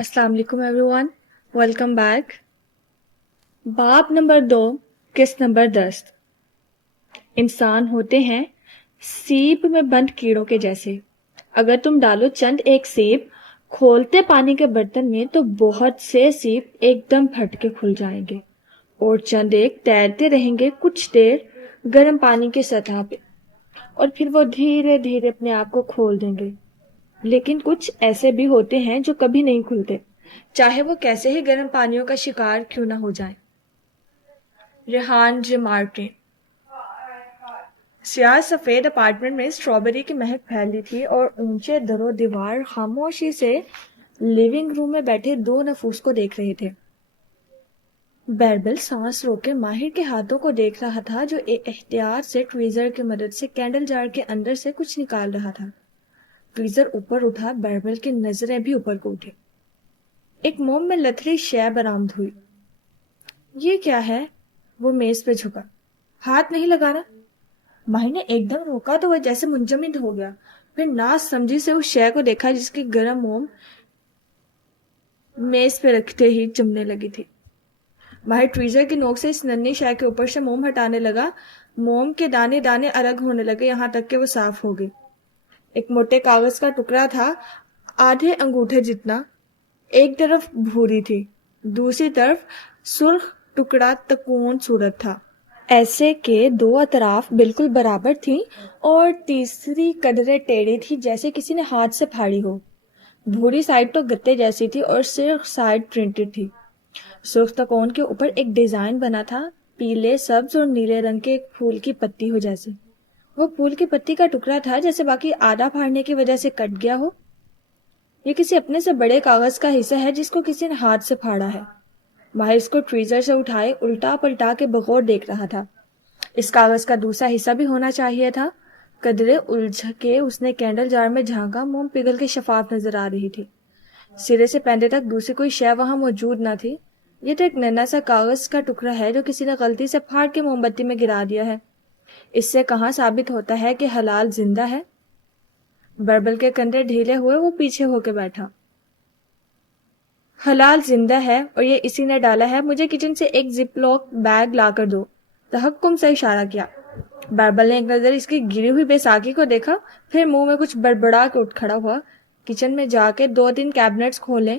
السلام علیکم every one, welcome back. باب نمبر 2، قسط نمبر 10۔ انسان ہوتے ہیں سیپ میں بند کیڑوں کے جیسے۔ اگر تم ڈالو چند ایک سیپ کھولتے پانی کے برتن میں تو بہت سے سیپ ایک دم پھٹ کے کھل جائیں گے، اور چند ایک تیرتے رہیں گے کچھ دیر گرم پانی کی سطح پہ، اور پھر وہ دھیرے دھیرے اپنے آپ کو کھول دیں گے۔ لیکن کچھ ایسے بھی ہوتے ہیں جو کبھی نہیں کھلتے، چاہے وہ کیسے ہی گرم پانیوں کا شکار کیوں نہ ہو جائیں۔ ریحان جے مارٹن۔ سیاہ سفید اپارٹمنٹ میں اسٹرابیری کی مہک پھیلی تھی، اور اونچے در و دیوار خاموشی سے لیونگ روم میں بیٹھے دو نفوس کو دیکھ رہے تھے۔ بیربل سانس روک کے ماہر کے ہاتھوں کو دیکھ رہا تھا، جو احتیاط سے ٹویزر کی مدد سے کینڈل جار کے اندر سے کچھ نکال رہا تھا۔ ٹویزر اوپر اٹھا، بیربل کی نظریں بھی اوپر کو اٹھی۔ ایک موم میں لتھڑی شے برآمد ہوئی۔ یہ کیا ہے؟ وہ میز پہ جھکا۔ ہاتھ نہیں لگانا۔ ماہر نے ایک دم روکا تو وہ جیسے منجمد ہو گیا، پھر ناز سمجھی سے اس شے کو دیکھا جس کی گرم موم میز پہ رکھتے ہی چمنے لگی تھی۔ ماہر ٹویزر کی نوک سے اس ننھی شے کے اوپر سے موم ہٹانے لگا۔ موم کے دانے دانے الگ ہونے لگے، یہاں تک کہ وہ صاف ہو گئی۔ ایک موٹے کاغذ کا ٹکڑا تھا، آدھے انگوٹھے جتنا۔ ایک طرف بھوری تھی، دوسری طرف سرخ ٹکڑا تکون صورت تھا، ایسے کہ دو اطراف بالکل برابر تھیں اور تیسری قدرے ٹیڑھی تھی جیسے کسی نے ہاتھ سے پھاڑی ہو۔ بھوری سائڈ تو گتے جیسی تھی اور سرخ سائڈ پرنٹڈ تھی۔ سرخ تکون کے اوپر ایک ڈیزائن بنا تھا، پیلے، سبز اور نیلے رنگ کے ایک پھول کی پتی ہو جیسے۔ وہ پھول کی پتی کا ٹکڑا تھا جیسے باقی آدھا پھاڑنے کی وجہ سے کٹ گیا ہو۔ یہ کسی اپنے سے بڑے کاغذ کا حصہ ہے جس کو کسی نے ہاتھ سے پھاڑا ہے۔ ماہر اس کو ٹویزر سے اٹھائے الٹا پلٹا کے بغور دیکھ رہا تھا۔ اس کاغذ کا دوسرا حصہ بھی ہونا چاہیے تھا۔ قدرے الجھ کے اس نے کینڈل جار میں جھانکا، موم پگھل کے شفاف نظر آ رہی تھی۔ سرے سے پہنڈے تک دوسری کوئی شے وہاں موجود نہ تھی۔ یہ تو ایک ننھا سا کاغذ کا ٹکڑا ہے جو کسی نے غلطی سے پھاڑ کے موم بتی میں گرا دیا ہے۔ اس سے کہاں ثابت ہوتا ہے کہ حلال زندہ ہے؟ بربل کے کندھے ڈھیلے ہوئے وہ پیچھے ہو کے بیٹھا۔ حلال زندہ ہے اور یہ اسی نے ڈالا ہے۔ مجھے کچن سے ایک زپ لاک بیگ لا کر دو۔ تحکم سے اشارہ کیا۔ بربل نے ایک نظر اس کی گری ہوئی بیساکھی کو دیکھا، پھر منہ میں کچھ بڑبڑا کے اٹھ کھڑا ہوا۔ کچن میں جا کے 2-3 کیبنٹس کھولے،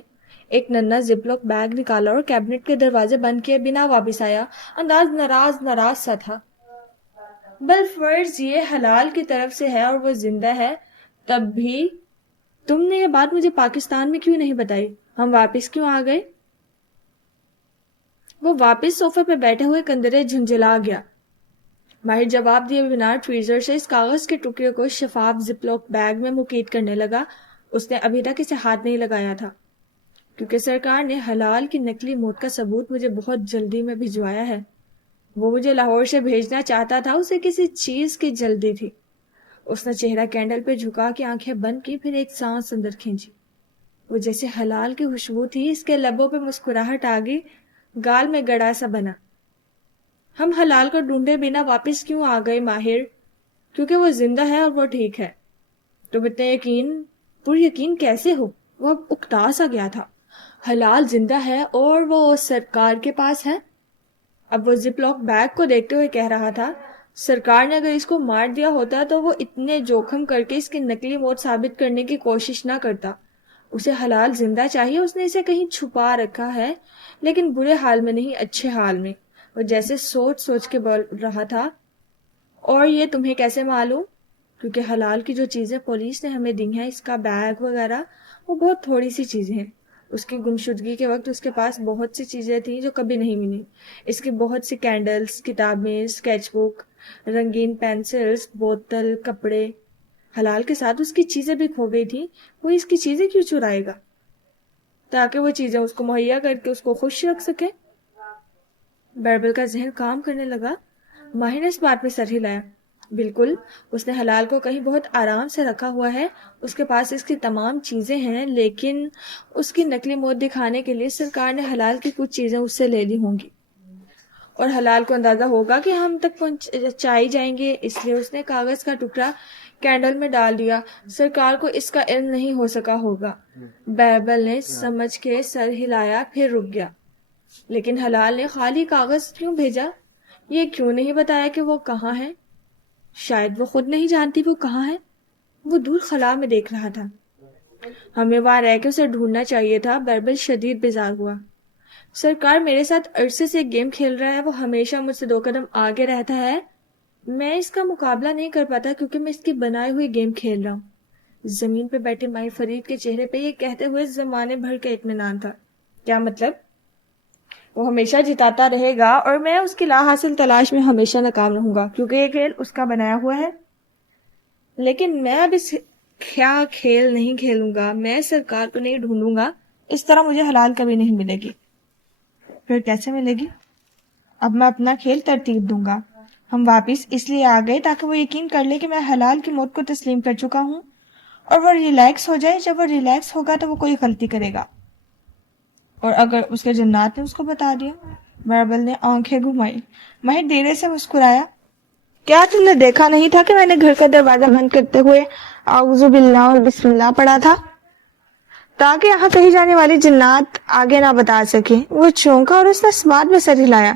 ایک ننھا زپ لاک بیگ نکالا اور کیبنٹ کے دروازے بند کیے بنا واپس آیا۔ انداز ناراض سا تھا۔ بالفرض یہ حلال کی طرف سے ہے اور وہ زندہ ہے، تب بھی تم نے یہ بات مجھے پاکستان میں کیوں نہیں بتائی؟ ہم واپس کیوں آ گئے؟ وہ واپس صوفے پہ بیٹھے ہوئے کندرے جھنجھلا گیا۔ ماہر جواب دیے بنا ٹویزر سے اس کاغذ کے ٹکڑے کو شفاف زپ لاک بیگ میں مقید کرنے لگا۔ اس نے ابھی تک اسے ہاتھ نہیں لگایا تھا، کیونکہ سرکار نے حلال کی نقلی موت کا ثبوت مجھے بہت جلدی میں بھجوایا ہے۔ وہ مجھے لاہور سے بھیجنا چاہتا تھا، اسے کسی چیز کی جلدی تھی۔ اس نے چہرہ کینڈل پہ جھکا کے آنکھیں بند کی، پھر ایک سانس اندر کھینچی۔ وہ جیسے حلال کی خوشبو تھی، اس کے لبوں پہ مسکراہٹ آ گئی، گال میں گڑا سا بنا۔ ہم حلال کو ڈھونڈے بنا واپس کیوں آ گئے ماہر؟ کیونکہ وہ زندہ ہے اور وہ ٹھیک ہے۔ تم اتنے پر یقین کیسے ہو؟ وہ اب اکتا سا گیا تھا۔ حلال زندہ ہے اور وہ سرکار کے پاس ہے۔ اب وہ زپ لاک بیگ کو دیکھتے ہوئے کہہ رہا تھا، سرکار نے اگر اس کو مار دیا ہوتا تو وہ اتنے جوخم کر کے اس کی نقلی موت ثابت کرنے کی کوشش نہ کرتا۔ اسے حلال زندہ چاہیے، اس نے اسے کہیں چھپا رکھا ہے، لیکن برے حال میں نہیں، اچھے حال میں۔ وہ جیسے سوچ کے بول رہا تھا، اور یہ تمہیں کیسے معلوم؟ کیونکہ حلال کی جو چیزیں پولیس نے ہمیں دی ہیں، اس کا بیگ وغیرہ، وہ بہت تھوڑی سی چیزیں ہیں۔ اس کی گمشدگی کے وقت اس کے پاس بہت سی چیزیں تھیں جو کبھی نہیں ملی۔ اس کی بہت سی کینڈلز، کتابیں، اسکیچ بک، رنگین پینسلز، بوتل، کپڑے۔ حلال کے ساتھ اس کی چیزیں بھی کھو گئی تھیں۔ وہ اس کی چیزیں کیوں چرائے گا؟ تاکہ وہ چیزیں اس کو مہیا کر کے اس کو خوش رکھ سکے۔ بیربل کا ذہن کام کرنے لگا۔ ماہر نے اس بات میں سر ہلایا۔ بالکل، اس نے حلال کو کہیں بہت آرام سے رکھا ہوا ہے، اس کے پاس اس کی تمام چیزیں ہیں، لیکن اس کی نقلی موت دکھانے کے لیے سرکار نے حلال کی کچھ چیزیں اس سے لے لی ہوں گی۔ اور حلال کو اندازہ ہوگا کہ ہم تک پہنچائی جائیں گے، اس لیے اس نے کاغذ کا ٹکڑا کینڈل میں ڈال دیا۔ سرکار کو اس کا علم نہیں ہو سکا ہوگا۔ بہربل نے سمجھ کے سر ہلایا، پھر رک گیا۔ لیکن حلال نے خالی کاغذ کیوں بھیجا؟ یہ کیوں نہیں بتایا کہ وہ کہاں ہے؟ شاید وہ خود نہیں جانتی وہ کہاں ہے۔ وہ دور خلا میں دیکھ رہا تھا، ہمیں وہاں رہ کے اسے ڈھونڈنا چاہیے تھا۔ بہربل شدید بیزار ہوا۔ سرکار میرے ساتھ عرصے سے گیم کھیل رہا ہے، وہ ہمیشہ مجھ سے 2 قدم آگے رہتا ہے، میں اس کا مقابلہ نہیں کر پاتا کیونکہ میں اس کی بنائی ہوئی گیم کھیل رہا ہوں۔ زمین پہ بیٹھے ماہر فرید کے چہرے پہ یہ کہتے ہوئے زمانے بھر کا اطمینان تھا۔ کیا مطلب؟ وہ ہمیشہ جتاتا رہے گا اور میں اس کی لا حاصل تلاش میں ہمیشہ ناکام رہوں گا کیونکہ یہ کھیل اس کا بنایا ہوا ہے۔ لیکن میں اب اس کیا کھیل نہیں کھیلوں گا، میں سرکار کو نہیں ڈھونڈوں گا، اس طرح مجھے حلال کبھی نہیں ملے گی۔ پھر کیسے ملے گی؟ اب میں اپنا کھیل ترتیب دوں گا۔ ہم واپس اس لیے آ گئے تاکہ وہ یقین کر لے کہ میں حلال کی موت کو تسلیم کر چکا ہوں اور وہ ریلیکس ہو جائے۔ جب وہ ریلیکس ہوگا تو وہ کوئی غلطی کرے گا، اور اگر اس کے جنات نے اس کو بتا دیا۔ بہربل نے آنکھیں گھمائی۔ ماہر دھیرے سے مسکرایا۔ کیا تم نے دیکھا نہیں تھا کہ میں نے گھر کا دروازہ بند کرتے ہوئے اعوذ باللہ اور بسم اللہ پڑھا تھا تاکہ یہاں کہیں جانے والی جنات آگے نہ بتا سکے؟ وہ چونکا اور اس نے اس بات میں سر ہلایا۔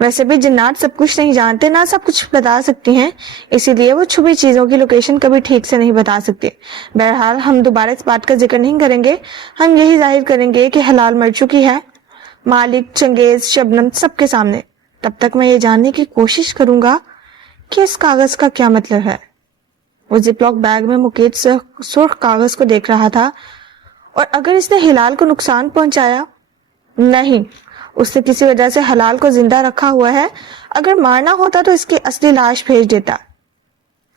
ویسے بھی جنات سب کچھ نہیں جانتے، نہ سب کچھ بتا سکتی ہیں، اسی لیے وہ چھپی چیزوں کی لوکیشن کبھی ٹھیک سے نہیں بتا سکتے۔ بہرحال ہم دوبارہ اس بات کا ذکر نہیں کریں گے، ہم یہی ظاہر کریں گے کہ حلال مر چکی ہے، مالک، چنگیز، شبنم، سب کے سامنے۔ تب تک میں یہ جاننے کی کوشش کروں گا کہ اس کاغذ کا کیا مطلب ہے۔ وہ زپ لاک بیگ میں مقید سرخ کاغذ کو دیکھ رہا تھا۔ اور اگر اس نے ہلال کو نقصان پہنچایا؟ نہیں، اس نے کسی وجہ سے حلال کو زندہ رکھا ہوا ہے۔ اگر مارنا ہوتا تو اس کی اصلی لاش بھیج دیتا۔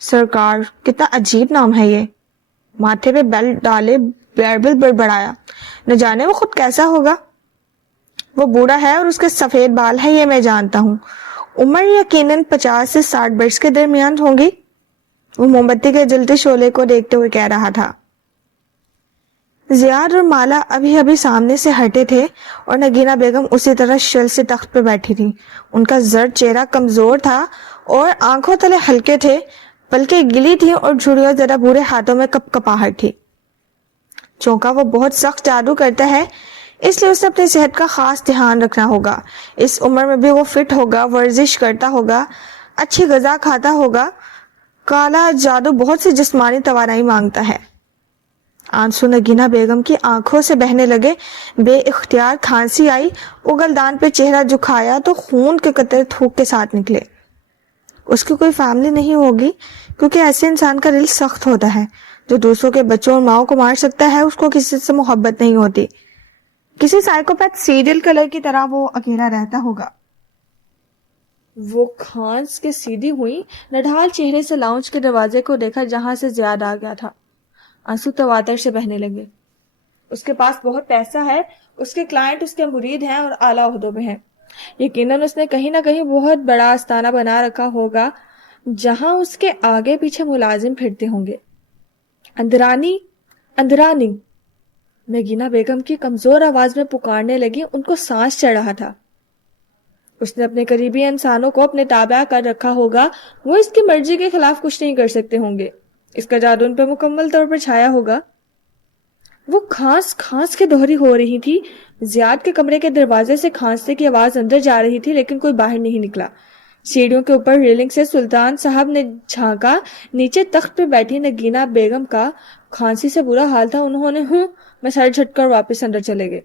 سرکار، کتنا عجیب نام ہے یہ۔ ماتھے پہ بیلٹ ڈالے بہربل بڑبڑایا۔ نہ جانے وہ خود کیسا ہوگا۔ وہ بوڑھا ہے اور اس کے سفید بال ہیں، یہ میں جانتا ہوں۔ عمر یقیناً 50 سے 60 برس کے درمیان ہوں گی۔ وہ موم بتی کے جلتے شعلے کو دیکھتے ہوئے کہہ رہا تھا۔ زیاد اور مالا ابھی ابھی سامنے سے ہٹے تھے اور نگینہ بیگم اسی طرح شل سے تخت پہ بیٹھی تھی۔ ان کا زرد چہرہ کمزور تھا اور آنکھوں تلے ہلکے تھے، پلکیں گلی تھی اور جھڑیوں ذرا بورے ہاتھوں میں کپ کپاہٹ تھی۔ چونکہ وہ بہت سخت جادو کرتا ہے، اس لیے اسے اپنی صحت کا خاص دھیان رکھنا ہوگا۔ اس عمر میں بھی وہ فٹ ہوگا، ورزش کرتا ہوگا، اچھی غذا کھاتا ہوگا۔ کالا جادو بہت سی جسمانی توانائی مانگتا ہے۔ آنسو نگینہ بیگم کی آنکھوں سے بہنے لگے۔ بے اختیار کھانسی آئی، اگلدان پہ چہرہ جھکایا تو خون کے قطرے تھوک کے ساتھ نکلے۔ اس کی کوئی فیملی نہیں ہوگی، کیونکہ ایسے انسان کا دل سخت ہوتا ہے جو دوسروں کے بچوں اور ماؤں کو مار سکتا ہے۔ اس کو کسی سے محبت نہیں ہوتی، کسی سائیکوپیتھ سیریل کلر کی طرح وہ اکیلا رہتا ہوگا۔ وہ کھانس کے سیدھی ہوئی، نڈھال چہرے سے لاؤنج کے دروازے کو دیکھا جہاں سے زیاد آ گیا تھا۔ آنسو تواتر سے بہنے لگے۔ اس کے پاس بہت پیسہ ہے، اس کے کلائنٹ اس کے مرید ہیں اور اعلیٰ عہدوں میں ہیں۔ یقیناً اس نے کہیں نہ کہیں بہت بڑا آستانہ بنا رکھا ہوگا جہاں اس کے آگے پیچھے ملازم پھرتے ہوں گے۔ اندرانی اندرانی، نگینہ بیگم کی کمزور آواز میں پکارنے لگی۔ ان کو سانس چڑھ رہا تھا۔ اس نے اپنے قریبی انسانوں کو اپنے تابع کر رکھا ہوگا، وہ اس کی مرضی کے خلاف کچھ نہیں کر سکتے ہوں گے۔ اس کا جادو ان پہ مکمل طور پر چھایا ہوگا۔ وہ کھانس کھانس کے دوہری ہو رہی تھی۔ زیاد کے کمرے کے دروازے سے کھانسنے کی آواز اندر جا رہی تھی لیکن کوئی باہر نہیں نکلا۔ سیڑھیوں کے اوپر ریلنگ سے سلطان صاحب نے جھانکا۔ نیچے تخت پہ بیٹھی نگینہ بیگم کا کھانسی سے برا حال تھا۔ انہوں نے میں سر جھٹ کر واپس اندر چلے گئے۔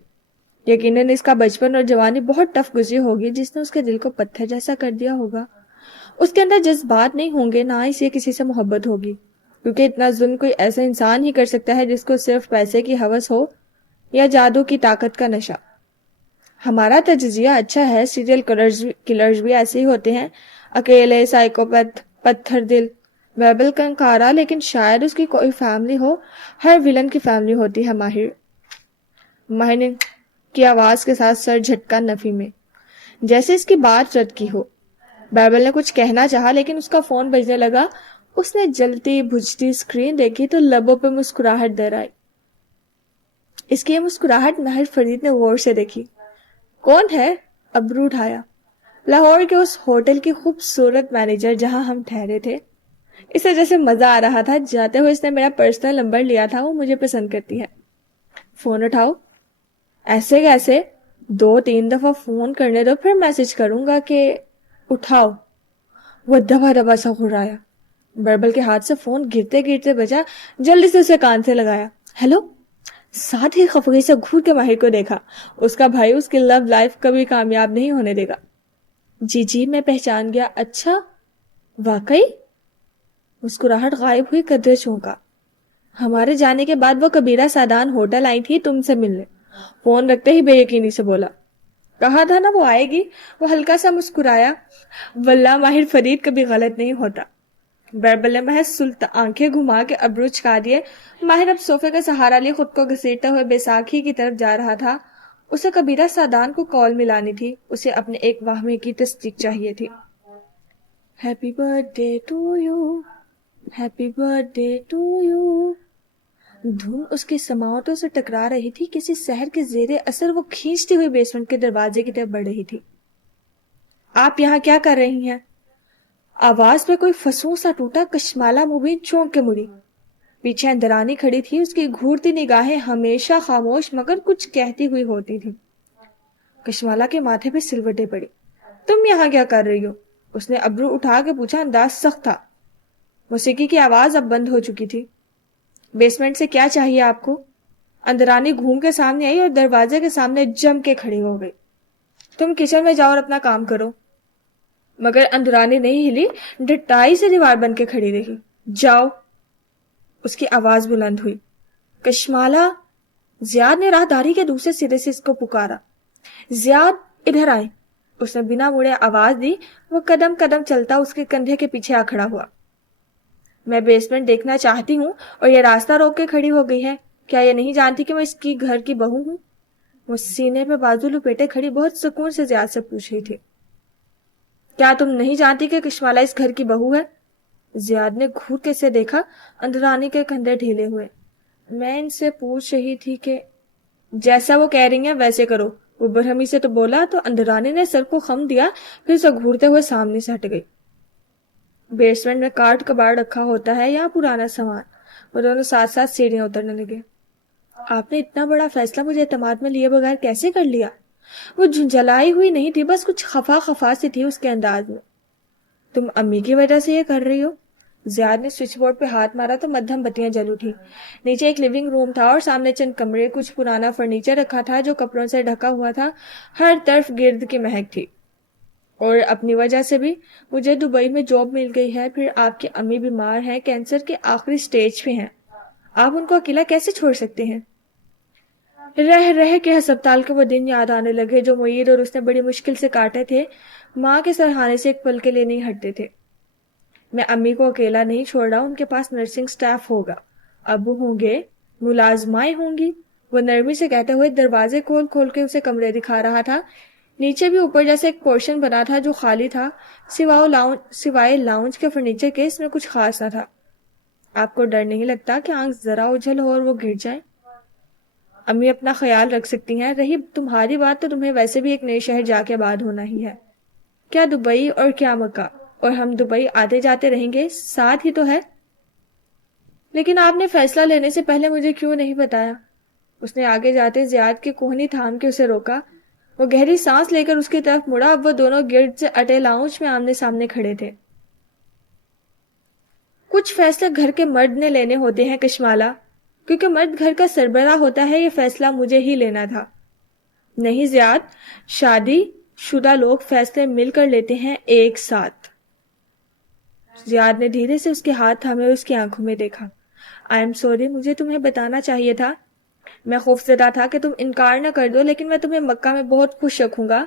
یقیناً اس کا بچپن اور جوانی بہت ٹف گزری ہوگی جس نے اس کے دل کو پتھر جیسا کر دیا ہوگا۔ اس کے اندر جذبات نہیں ہوں گے، نہ اسے کسی سے محبت ہوگی، کیونکہ اتنا ظلم کوئی ایسا انسان ہی کر سکتا ہے جس کو صرف پیسے کی ہوس ہو یا جادو کی طاقت کا نشہ۔ ہمارا تجزیہ اچھا ہے، سیریل کلرز بھی ایسے ہی ہوتے ہیں، اکیلے، سائیکوپیتھ، پتھر دل، ویبل کا انکارا، لیکن شاید اس کی کوئی فیملی ہو۔ ہر ویلن کی فیملی ہوتی ہے۔ ماہر نے کی آواز کے ساتھ سر جھٹکا نفی میں، جیسے اس کی بات رد کی ہو۔ بہربل نے کچھ کہنا چاہا لیکن اس کا فون بجنے لگا۔ اس نے جلتی بجھتی اسکرین دیکھی تو لبوں پہ مسکراہٹ در آئی۔ اس کی یہ مسکراہٹ ماہر فرید نے غور سے دیکھی۔ کون ہے؟ ابرو اٹھایا۔ لاہور کے اس ہوٹل کی خوبصورت مینیجر جہاں ہم ٹھہرے تھے. اسے جیسے مزہ آ رہا تھا. جاتے ہوئے اس نے میرا پرسنل نمبر لیا تھا. وہ مجھے پسند کرتی ہے. فون اٹھاؤ. ایسے کیسے؟ 2-3 دفعہ فون کرنے دو پھر میسج کروں گا کہ اٹھاؤ. وہ دبا دبا سا گھرایا. بربل کے ہاتھ سے فون گرتے گرتے بجا. جلدی سے اسے کان سے لگایا. ہیلو. ساتھ ہی خفگی سے گھور کے ماہر کو دیکھا. اس کا بھائی اس کی لو لائف کبھی کامیاب نہیں ہونے دے گا. جی میں پہچان گیا. اچھا واقعی؟ مسکراہٹ غائب ہوئی. قدرے چونکا. ہمارے جانے کے بعد وہ کبیرہ سادان ہوٹل آئی تھی تم سے ملنے. فون رکھتے ہی بے یقینی سے بولا. کہا تھا نا وہ آئے گی. وہ ہلکا سا مسکرایا. واللہ ماہر فرید کبھی غلط نہیں ہوتا. بربل نے محض آنکھیں گھما کے ابرو چکا دیے. ماہر اب صوفے کا سہارا لیے خود کو گھسیٹتے ہوئے بیساکھی کی طرف جا رہا تھا. اسے کبیرہ سادان کو کال ملانی تھی. اسے اپنے ایک واہمے کی تصدیق چاہیے تھی. Happy birthday to you, happy birthday to you. دھن اس کی سماعتوں سے ٹکرا رہی تھی. کسی سحر کے زیر اثر وہ کھینچتی ہوئی بیسمنٹ کے دروازے کی طرف بڑھ رہی تھی. آپ یہاں کیا کر رہی ہیں؟ آواز پہ کوئی فسوں سا ٹوٹا. کشمالہ مبین چونک کے مڑی. پیچھے اندرانی کھڑی تھی. اس کی گھورتی نگاہیں ہمیشہ خاموش مگر کچھ کہتی ہوئی ہوتی تھی. کشمالہ کے ماتھے پہ سلوٹیں پڑی. تم یہاں کیا کر رہی ہو؟ اس نے ابرو اٹھا کے پوچھا. انداز سخت تھا. موسیقی کی آواز اب بند ہو چکی تھی. بیسمنٹ سے کیا چاہیے آپ کو؟ اندرانی گھوم کے سامنے آئی اور دروازے کے سامنے جم کے کھڑی ہو گئی. تم کچن میں جاؤ اور اپنا کام کرو. مگر اندرانی نہیں ہلی. ڈٹائی سے دیوار بن کے کھڑی رہی. جاؤ. اس کی آواز بلند ہوئی. کشمالہ. زیاد نے راہداری کے دوسرے سرے سے اس کو پکارا. زیاد ادھر آئے. اس نے بنا مڑے آواز دی. وہ قدم قدم چلتا اس کے کندھے کے پیچھے آ کھڑا ہوا. میں بیسمنٹ دیکھنا چاہتی ہوں اور یہ راستہ روک کے کھڑی ہو گئی ہے. کیا یہ نہیں جانتی کہ میں اس کی گھر کی بہو ہوں؟ وہ سینے پہ بازو لپیٹے کھڑی بہت سکون سے زیاد سے پوچھ رہی تھی. کیا تم نہیں جانتی کہ کشمالہ اس گھر کی بہو ہے؟ زیاد نے گھور کے سے دیکھا. اندرانی کے کندھے ڈھیلے ہوئے. میں ان سے پوچھ رہی تھی کہ جیسا وہ کہہ رہی ہیں ویسے کرو. وہ برہمی سے تو بولا تو اندرانی نے سر کو خم دیا. پھر اسے گھورتے ہوئے سامنے سے ہٹ گئی. بیسمنٹ میں کاٹ کباڑ رکھا ہوتا ہے یا پرانا سامان. وہ دونوں ساتھ ساتھ سیڑھیاں اترنے لگے. آپ نے اتنا بڑا فیصلہ مجھے اعتماد میں لیے بغیر کیسے کر لیا؟ وہ جھنجھلائی ہوئی نہیں تھی. بس کچھ خفا خفا سی تھی اس کے انداز میں. تم امی کی وجہ سے یہ کر رہی ہو؟ زیاد نے سوئچ بورڈ پہ ہاتھ مارا تو مدھم بتیاں جل اٹھی. نیچے ایک لیونگ روم تھا اور سامنے چند کمرے. کچھ پرانا فرنیچر رکھا تھا جو کپڑوں سے ڈھکا ہوا تھا. ہر طرف گرد کی مہک تھی. اور اپنی وجہ سے بھی. مجھے دبئی میں جاب مل گئی ہے. پھر آپ کی امی بیمار ہیں, کینسر کے آخری سٹیج پہ ہیں. آپ ان کو اکیلا کیسے چھوڑ سکتے ہیں؟ رہ رہ کے ہسپتال کے وہ دن یاد آنے لگے جو معید اور اس نے بڑی مشکل سے کاٹے تھے. ماں کے سرہانے سے ایک پل کے لیے نہیں ہٹتے تھے. میں امی کو اکیلا نہیں چھوڑ رہا. ان کے پاس نرسنگ سٹاف ہوگا, ابو ہوں گے, ملازمائیں ہوں گی. وہ نرمی سے کہتے ہوئے دروازے کھول کھول کے اسے کمرے دکھا رہا تھا. نیچے بھی اوپر جیسے ایک پورشن بنا تھا جو خالی تھا. سوائے لاؤنج کے فرنیچر کے اس میں کچھ خاص نہ تھا. آپ کو ڈر نہیں لگتا کہ آنکھ ذرا اجھل ہو اور وہ گر جائیں؟ امی اپنا خیال رکھ سکتی ہیں. رہی تمہاری بات تو تمہیں ویسے بھی ایک نئے شہر جا کے آباد ہونا ہی ہے. کیا دبئی اور کیا مکہ, اور ہم دبئی آتے جاتے رہیں گے, ساتھ ہی تو ہے. لیکن آپ نے فیصلہ لینے سے پہلے مجھے کیوں نہیں بتایا؟ اس نے آگے جاتے زیاد کی کوہنی تھام کے اسے روکا. وہ گہری سانس لے کر اس کی طرف مڑا. اب وہ دونوں گرد سے اٹے لاؤنج میں آمنے سامنے کھڑے تھے. کچھ فیصلے گھر کے مرد نے لینے ہوتے ہیں کشمالہ, کیونکہ مرد گھر کا سربراہ ہوتا ہے. یہ فیصلہ مجھے ہی لینا تھا. نہیں زیاد, شادی شدہ لوگ فیصلے مل کر لیتے ہیں ایک ساتھ. زیاد نے دھیرے سے اس کے ہاتھ تھامے اور اس کی آنکھوں میں دیکھا. آئی ایم سوری, مجھے تمہیں بتانا چاہیے تھا. میں خوفزدہ تھا کہ تم انکار نہ کر دو, لیکن میں تمہیں مکہ میں بہت خوش رکھوں گا.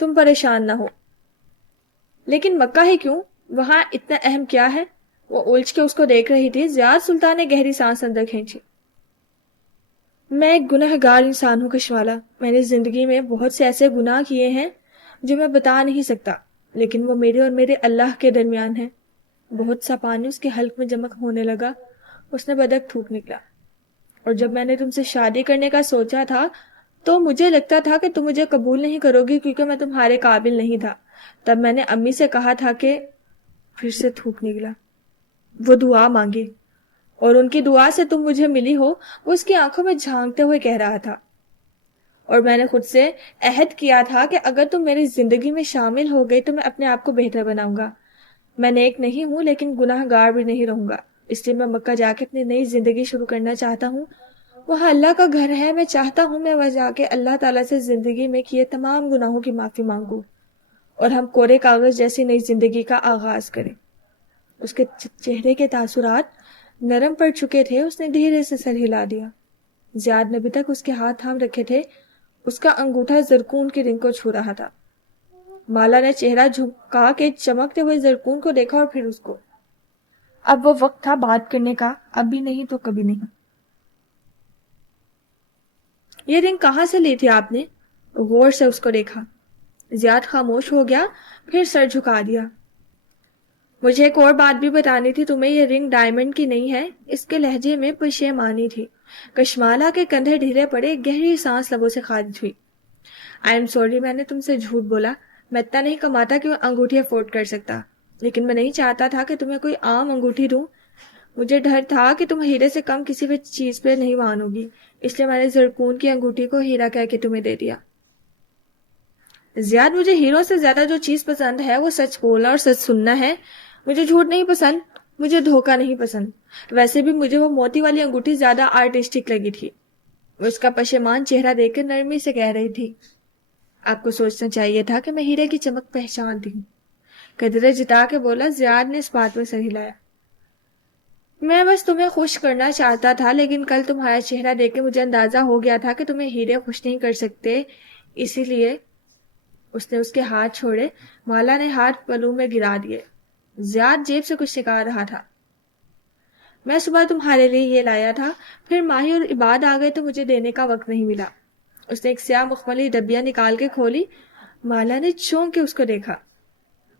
تم پریشان نہ ہو. لیکن مکہ ہی کیوں؟ وہاں اتنا اہم کیا ہے؟ وہ الجھ کے اس کو دیکھ رہی تھی. زیاد سلطان نے گہری سانس اندر کھینچی. میں ایک گنہگار انسان ہوں کشمالہ. میں نے زندگی میں بہت سے ایسے گناہ کیے ہیں جو میں بتا نہیں سکتا, لیکن وہ میرے اور میرے اللہ کے درمیان ہیں. بہت سا پانی اس کے حلق میں جمع ہونے لگا. اس نے بدک تھوک نکلا. اور جب میں نے تم سے شادی کرنے کا سوچا تھا تو مجھے لگتا تھا کہ تم مجھے قبول نہیں کرو گی کیونکہ میں تمہارے قابل نہیں تھا. تب میں نے امی سے کہا تھا کہ پھر سے تھوک نکلا. وہ دعا مانگی اور ان کی دعا سے تم مجھے ملی ہو، وہ اس کی آنکھوں میں جھانکتے ہوئے کہہ رہا تھا. اور میں نے خود سے عہد کیا تھا کہ اگر تم میری زندگی میں شامل ہو گئی تو میں اپنے آپ کو بہتر بناؤں گا. میں نیک نہیں ہوں لیکن گناہ گار بھی نہیں رہوں گا، اس لیے میں مکہ جا کے اپنی نئی زندگی شروع کرنا چاہتا ہوں. وہاں اللہ کا گھر ہے، میں چاہتا ہوں میں وہاں جا کے اللہ تعالیٰ سے زندگی میں کیے تمام گناہوں کی معافی مانگوں اور ہم کوڑے کاغذ جیسی نئی زندگی کا آغاز کریں. اس کے چہرے کے تاثرات نرم پڑ چکے تھے. اس نے دھیرے سے سر ہلا دیا. زیاد نے ابھی تک اس کے ہاتھ تھام رکھے تھے. اس کا انگوٹھا زرکون کی رنگ کو چھو رہا تھا. مالا نے چہرہ جھکا کے چمکتے ہوئے زرکون کو دیکھا اور پھر اس کو. اب وہ وقت تھا بات کرنے کا، ابھی نہیں تو کبھی نہیں. یہ رنگ کہاں سے لی تھی آپ نے؟ غور سے اس کو دیکھا. زیاد خاموش ہو گیا، پھر سر جھکا دیا. مجھے ایک اور بات بھی بتانی تھی تمہیں، یہ رنگ ڈائمنڈ کی نہیں ہے. اس کے لہجے میں پشیمانی تھی. کشمالہ کے کندھے ڈھیلے پڑے، گہری سانس لبوں سے خارج ہوئی. آئی ایم سوری، میں نے تم سے جھوٹ بولا. میں اتنا نہیں کماتا کہ میں انگوٹھی افورڈ کر سکتا، لیکن میں نہیں چاہتا تھا کہ تمہیں کوئی عام انگوٹھی دوں. مجھے ڈر تھا کہ تم ہیرے سے کم کسی بھی چیز پہ نہیں مانو گی، اس لیے میں نے زرکون کی انگوٹھی کو ہیرا کہہ کے تمہیں دے دیا. زیاد، مجھے ہیروں سے زیادہ جو چیز پسند ہے وہ سچ بولنا اور سچ سننا ہے. مجھے جھوٹ نہیں پسند، مجھے دھوکہ نہیں پسند. ویسے بھی مجھے وہ موتی والی انگوٹھی زیادہ آرٹسٹک لگی تھی. وہ اس کا پشیمان چہرہ دیکھ کر نرمی سے کہہ رہی تھی. آپ کو سوچنا چاہیے تھا کہ میں ہیرے کی چمک پہچانتی ہوں. قدرے جتا کے بولا. زیاد نے اس بات میں سر ہلایا. میں بس تمہیں خوش کرنا چاہتا تھا، لیکن کل تمہارا چہرہ دیکھ کے مجھے اندازہ ہو گیا تھا کہ تمہیں ہیرے خوش نہیں کر سکتے، اسی لیے. اس نے اس کے ہاتھ چھوڑے. مالا نے ہاتھ پلو میں گرا دیے. زیاد جیب سے کچھ نکال رہا تھا. میں صبح تمہارے لیے یہ لایا تھا، پھر ماہی اور عباد آ گئے تو مجھے دینے کا وقت نہیں ملا. اس نے ایک سیاہ مخملی ڈبیا نکال کے کھولی. مالا نے چونک کے اس کو دیکھا.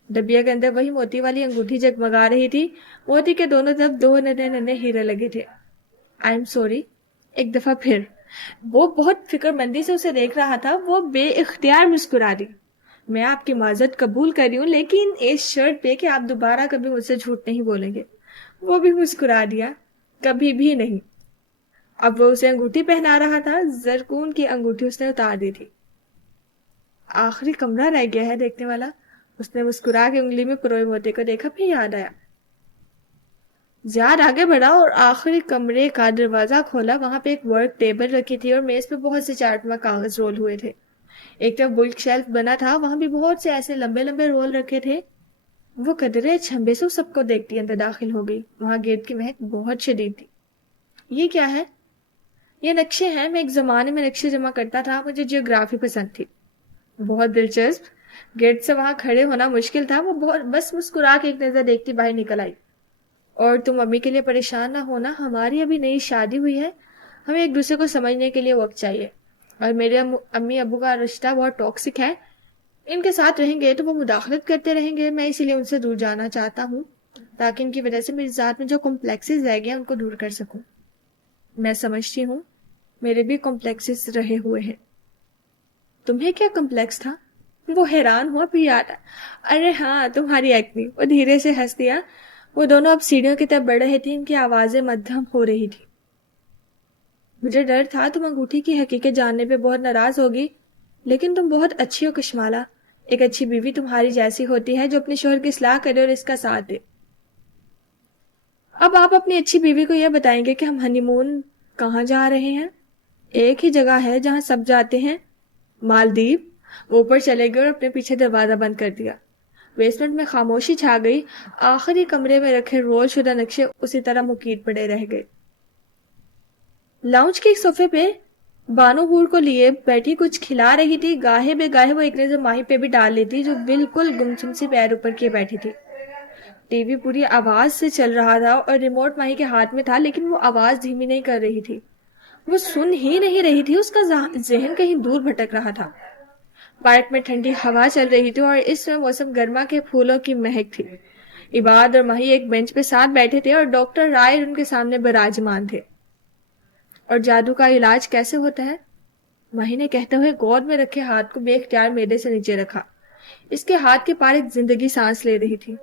ڈبیا کے اندر وہی موتی والی انگوٹھی جگمگا رہی تھی. موتی کے دونوں طرف 2 ننھے ننھے ہیرے لگے تھے. I am sorry. ایک دفعہ پھر. وہ بہت فکر مندی سے اسے دیکھ رہا تھا. وہ بے اختیار مسکرا دی. میں آپ کی معذرت قبول کر رہی ہوں، لیکن اس شرط پہ کہ آپ دوبارہ کبھی مجھ سے جھوٹ نہیں بولیں گے. وہ بھی مسکرا دیا. کبھی بھی نہیں. اب وہ اسے انگوٹھی پہنا رہا تھا. زرکون کی انگوٹھی اس نے اتار دی تھی. آخری کمرہ رہ گیا ہے دیکھنے والا. اس نے مسکرا کے انگلی میں پروئے موتی کو دیکھا، پھر یاد آیا. زیاد آگے بڑھا اور آخری کمرے کا دروازہ کھولا. وہاں پہ ایک ورک ٹیبل رکھی تھی اور میز پہ بہت سے چارٹما کاغذ رول ہوئے تھے. ایک طرف بک شیلف بنا تھا، وہاں بھی بہت سے ایسے لمبے لمبے رول رکھے تھے. وہ قدرے چھمبے سے سب کو دیکھتی اندر داخل ہو گئی. وہاں گیٹ کی مہک بہت شدید تھی. یہ کیا ہے؟ یہ نقشے ہیں. میں ایک زمانے میں نقشے جمع کرتا تھا. مجھے جیوگرافی پسند تھی. بہت دلچسپ. گیٹ سے وہاں کھڑے ہونا مشکل تھا. وہ بس مسکرا کے ایک نظر دیکھتی باہر نکل آئی. اور تم امی کے لیے پریشان نہ ہونا، ہماری ابھی نئی شادی ہوئی ہے، ہمیں ایک دوسرے کو سمجھنے کے لیے وقت چاہیے. اور میرے امی ابو کا رشتہ بہت ٹاکسک ہے. ان کے ساتھ رہیں گے تو وہ مداخلت کرتے رہیں گے. میں اسی لیے ان سے دور جانا چاہتا ہوں تاکہ ان کی وجہ سے میری ذات میں جو کمپلیکسز رہ گئے ان کو دور کر سکوں. میں سمجھتی ہوں میرے بھی کمپلیکسز رہے ہوئے ہیں. تمہیں کیا کمپلیکس تھا؟ وہ حیران ہوا، پھر یاد آیا. ارے ہاں، تمہاری ایکنے. وہ دھیرے سے ہنس دیا. وہ دونوں اب سیڑھیوں کی طرف بڑھ رہے تھے. ان کی آوازیں مدھم ہو رہی تھی. مجھے ڈر تھا تم انگوٹھی کی حقیقت جاننے پہ بہت ناراض ہوگی، لیکن تم بہت اچھی ہو کشمالہ. ایک اچھی بیوی تمہاری جیسی ہوتی ہے جو اپنے شوہر کی اصلاح کرے اور اس کا ساتھ دے. اب آپ اپنی اچھی بیوی کو یہ بتائیں گے کہ ہم ہنی مون کہاں جا رہے ہیں؟ ایک ہی جگہ ہے جہاں سب جاتے ہیں، مالدیپ. وہ اوپر چلے گئے اور اپنے پیچھے دروازہ بند کر دیا. بیسمنٹ میں خاموشی چھا گئی. آخری کمرے میں رکھے رول شدہ نقشے اسی طرح مکید پڑے رہ گئے. لاؤنج کے ایک صوفے پہ بانو ہور کو لیے بیٹھی کچھ کھلا رہی تھی. گاہے بے گاہے وہ ایک نظر ماہی پہ بھی ڈال لیتی جو بالکل گمسم سی پیر اوپر کیے بیٹھی تھی. ٹی وی پوری آواز سے چل رہا تھا اور ریموٹ ماہی کے ہاتھ میں تھا، لیکن وہ آواز دھیمی نہیں کر رہی تھی. وہ سن ہی نہیں رہی تھی. اس کا ذہن کہیں دور بھٹک رہا تھا. پارک میں ٹھنڈی ہوا چل رہی تھی اور اس میں موسم گرما کے پھولوں کی مہک تھی. عباد اور ماہی ایک بینچ پہ ساتھ بیٹھے تھے اور ڈاکٹر رائے ان کے سامنے براجمان تھے. اور جادو کا علاج کیسے ہوتا ہے؟ ماہی نے کہتے ہوئے گود میں رکھے ہاتھ کو بے اختیار میدے سے نیچے رکھا. اس کے ہاتھ کے پار ایک زندگی سانس لے رہی تھی.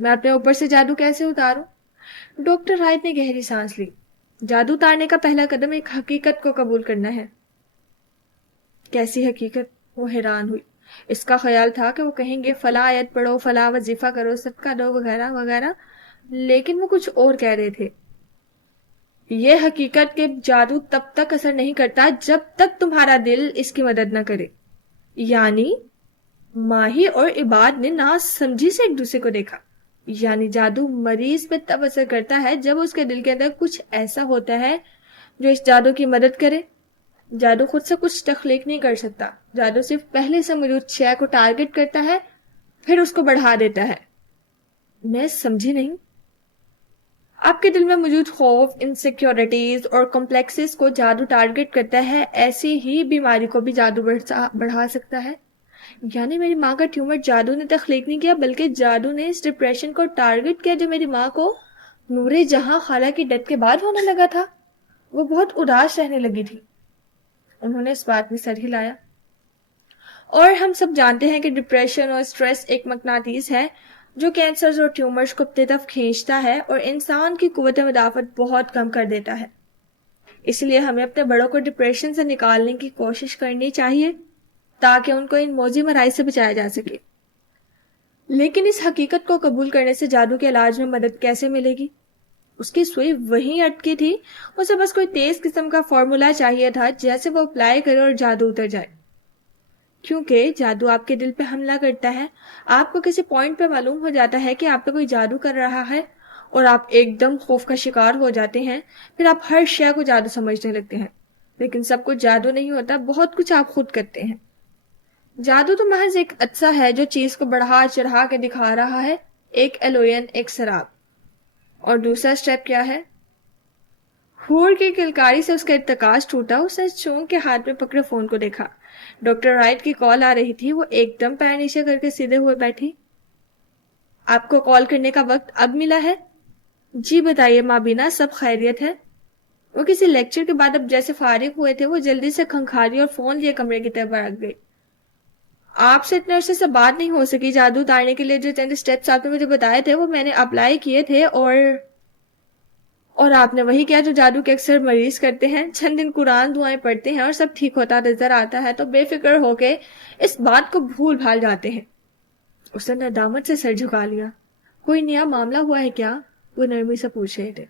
میں اپنے اوپر سے جادو کیسے اتاروں؟ ڈاکٹر رائٹ نے گہری سانس لی. جادو اتارنے کا پہلا قدم ایک حقیقت کو قبول کرنا ہے. کیسی حقیقت؟ وہ حیران ہوئی. اس کا خیال تھا کہ وہ کہیں گے فلاں آیت پڑھو، فلاں وظیفہ کرو، صدقہ دو، وغیرہ وغیرہ، لیکن وہ کچھ اور کہہ رہے تھے. یہ حقیقت کہ جادو تب تک اثر نہیں کرتا جب تک تمہارا دل اس کی مدد نہ کرے. یعنی ماہی اور عباد نے نا سمجھی سے ایک دوسرے کو دیکھا. یعنی جادو مریض پہ تب اثر کرتا ہے جب اس کے دل کے اندر کچھ ایسا ہوتا ہے جو اس جادو کی مدد کرے. جادو خود سے کچھ تخلیق نہیں کر سکتا. جادو صرف پہلے سے موجود شے کو ٹارگٹ کرتا ہے، پھر اس کو بڑھا دیتا ہے. میں سمجھی نہیں. آپ کے دل میں موجود خوف، انسیکیورٹیز اور کمپلیکسز کو جادو ٹارگٹ کرتا ہے. ایسی ہی بیماری کو بھی جادو بڑھا سکتا ہے. یعنی میری ماں کا ٹیومر جادو نے تخلیق نہیں کیا، بلکہ جادو نے اس ڈپریشن کو ٹارگٹ کیا جو میری ماں کو نور جہاں خالہ کی ڈیتھ کے بعد ہونے لگا تھا. وہ بہت اداس رہنے لگی تھی. انہوں نے اس بات میں سر ہلایا. اور ہم سب جانتے ہیں کہ ڈپریشن اور سٹریس ایک مقناطیس ہے جو کینسرز اور ٹیومرز کو اپنی طرف کھینچتا ہے اور انسان کی قوت مدافعت بہت کم کر دیتا ہے. اس لیے ہمیں اپنے بڑوں کو ڈپریشن سے نکالنے کی کوشش کرنی چاہیے تاکہ ان کو ان موذی مرائض سے بچایا جا سکے. لیکن اس حقیقت کو قبول کرنے سے جادو کے علاج میں مدد کیسے ملے گی؟ اس کی سوئی وہیں اٹکی تھی. اسے بس کوئی تیز قسم کا فارمولا چاہیے تھا جیسے وہ اپلائی کرے اور جادو اتر جائے. کیونکہ جادو آپ کے دل پہ حملہ کرتا ہے. آپ کو کسی پوائنٹ پہ معلوم ہو جاتا ہے کہ آپ پہ کوئی جادو کر رہا ہے اور آپ ایک دم خوف کا شکار ہو جاتے ہیں. پھر آپ ہر شے کو جادو سمجھنے لگتے ہیں. لیکن سب کچھ جادو نہیں ہوتا، بہت کچھ آپ خود کرتے ہیں. جادو تو محض ایک عدسہ ہے جو چیز کو بڑھا چڑھا کے دکھا رہا ہے. ایک ایلوین، ایک سراب. اور دوسرا سٹیپ کیا ہے؟ ہور کی کلکاری سے اس کا ارتکاز ٹوٹا. اس نے چونک کے ہاتھ میں پکڑے فون کو دیکھا. ڈاکٹر رائٹ کی کال آ رہی تھی. وہ ایک دم پیر نیچے کر کے سیدھے ہوئے بیٹھی. آپ کو کال کرنے کا وقت اب ملا ہے؟ جی بتائیے مابینا، سب خیریت ہے؟ وہ کسی لیکچر کے بعد اب جیسے فارغ ہوئے تھے. وہ جلدی سے کھنکھاری اور فون لیے کمرے کی طرف بھاگ گئی. آپ سے اتنے عرصے سے بات نہیں ہو سکی. جادو اتارنے کے لیے جو چند اسٹیپس آپ نے مجھے بتائے تھے وہ میں نے اپلائی کیے تھے اور آپ نے وہی کیا جو جادو کے اکثر مریض کرتے ہیں. چند دن قرآن دعائیں پڑھتے ہیں اور سب ٹھیک ہوتا نظر آتا ہے تو بے فکر ہو کے اس بات کو بھول بھال جاتے ہیں. اس نے ندامت سے سر جھکا لیا. کوئی نیا معاملہ ہوا ہے کیا؟ وہ نرمی سے پوچھ رہے تھے.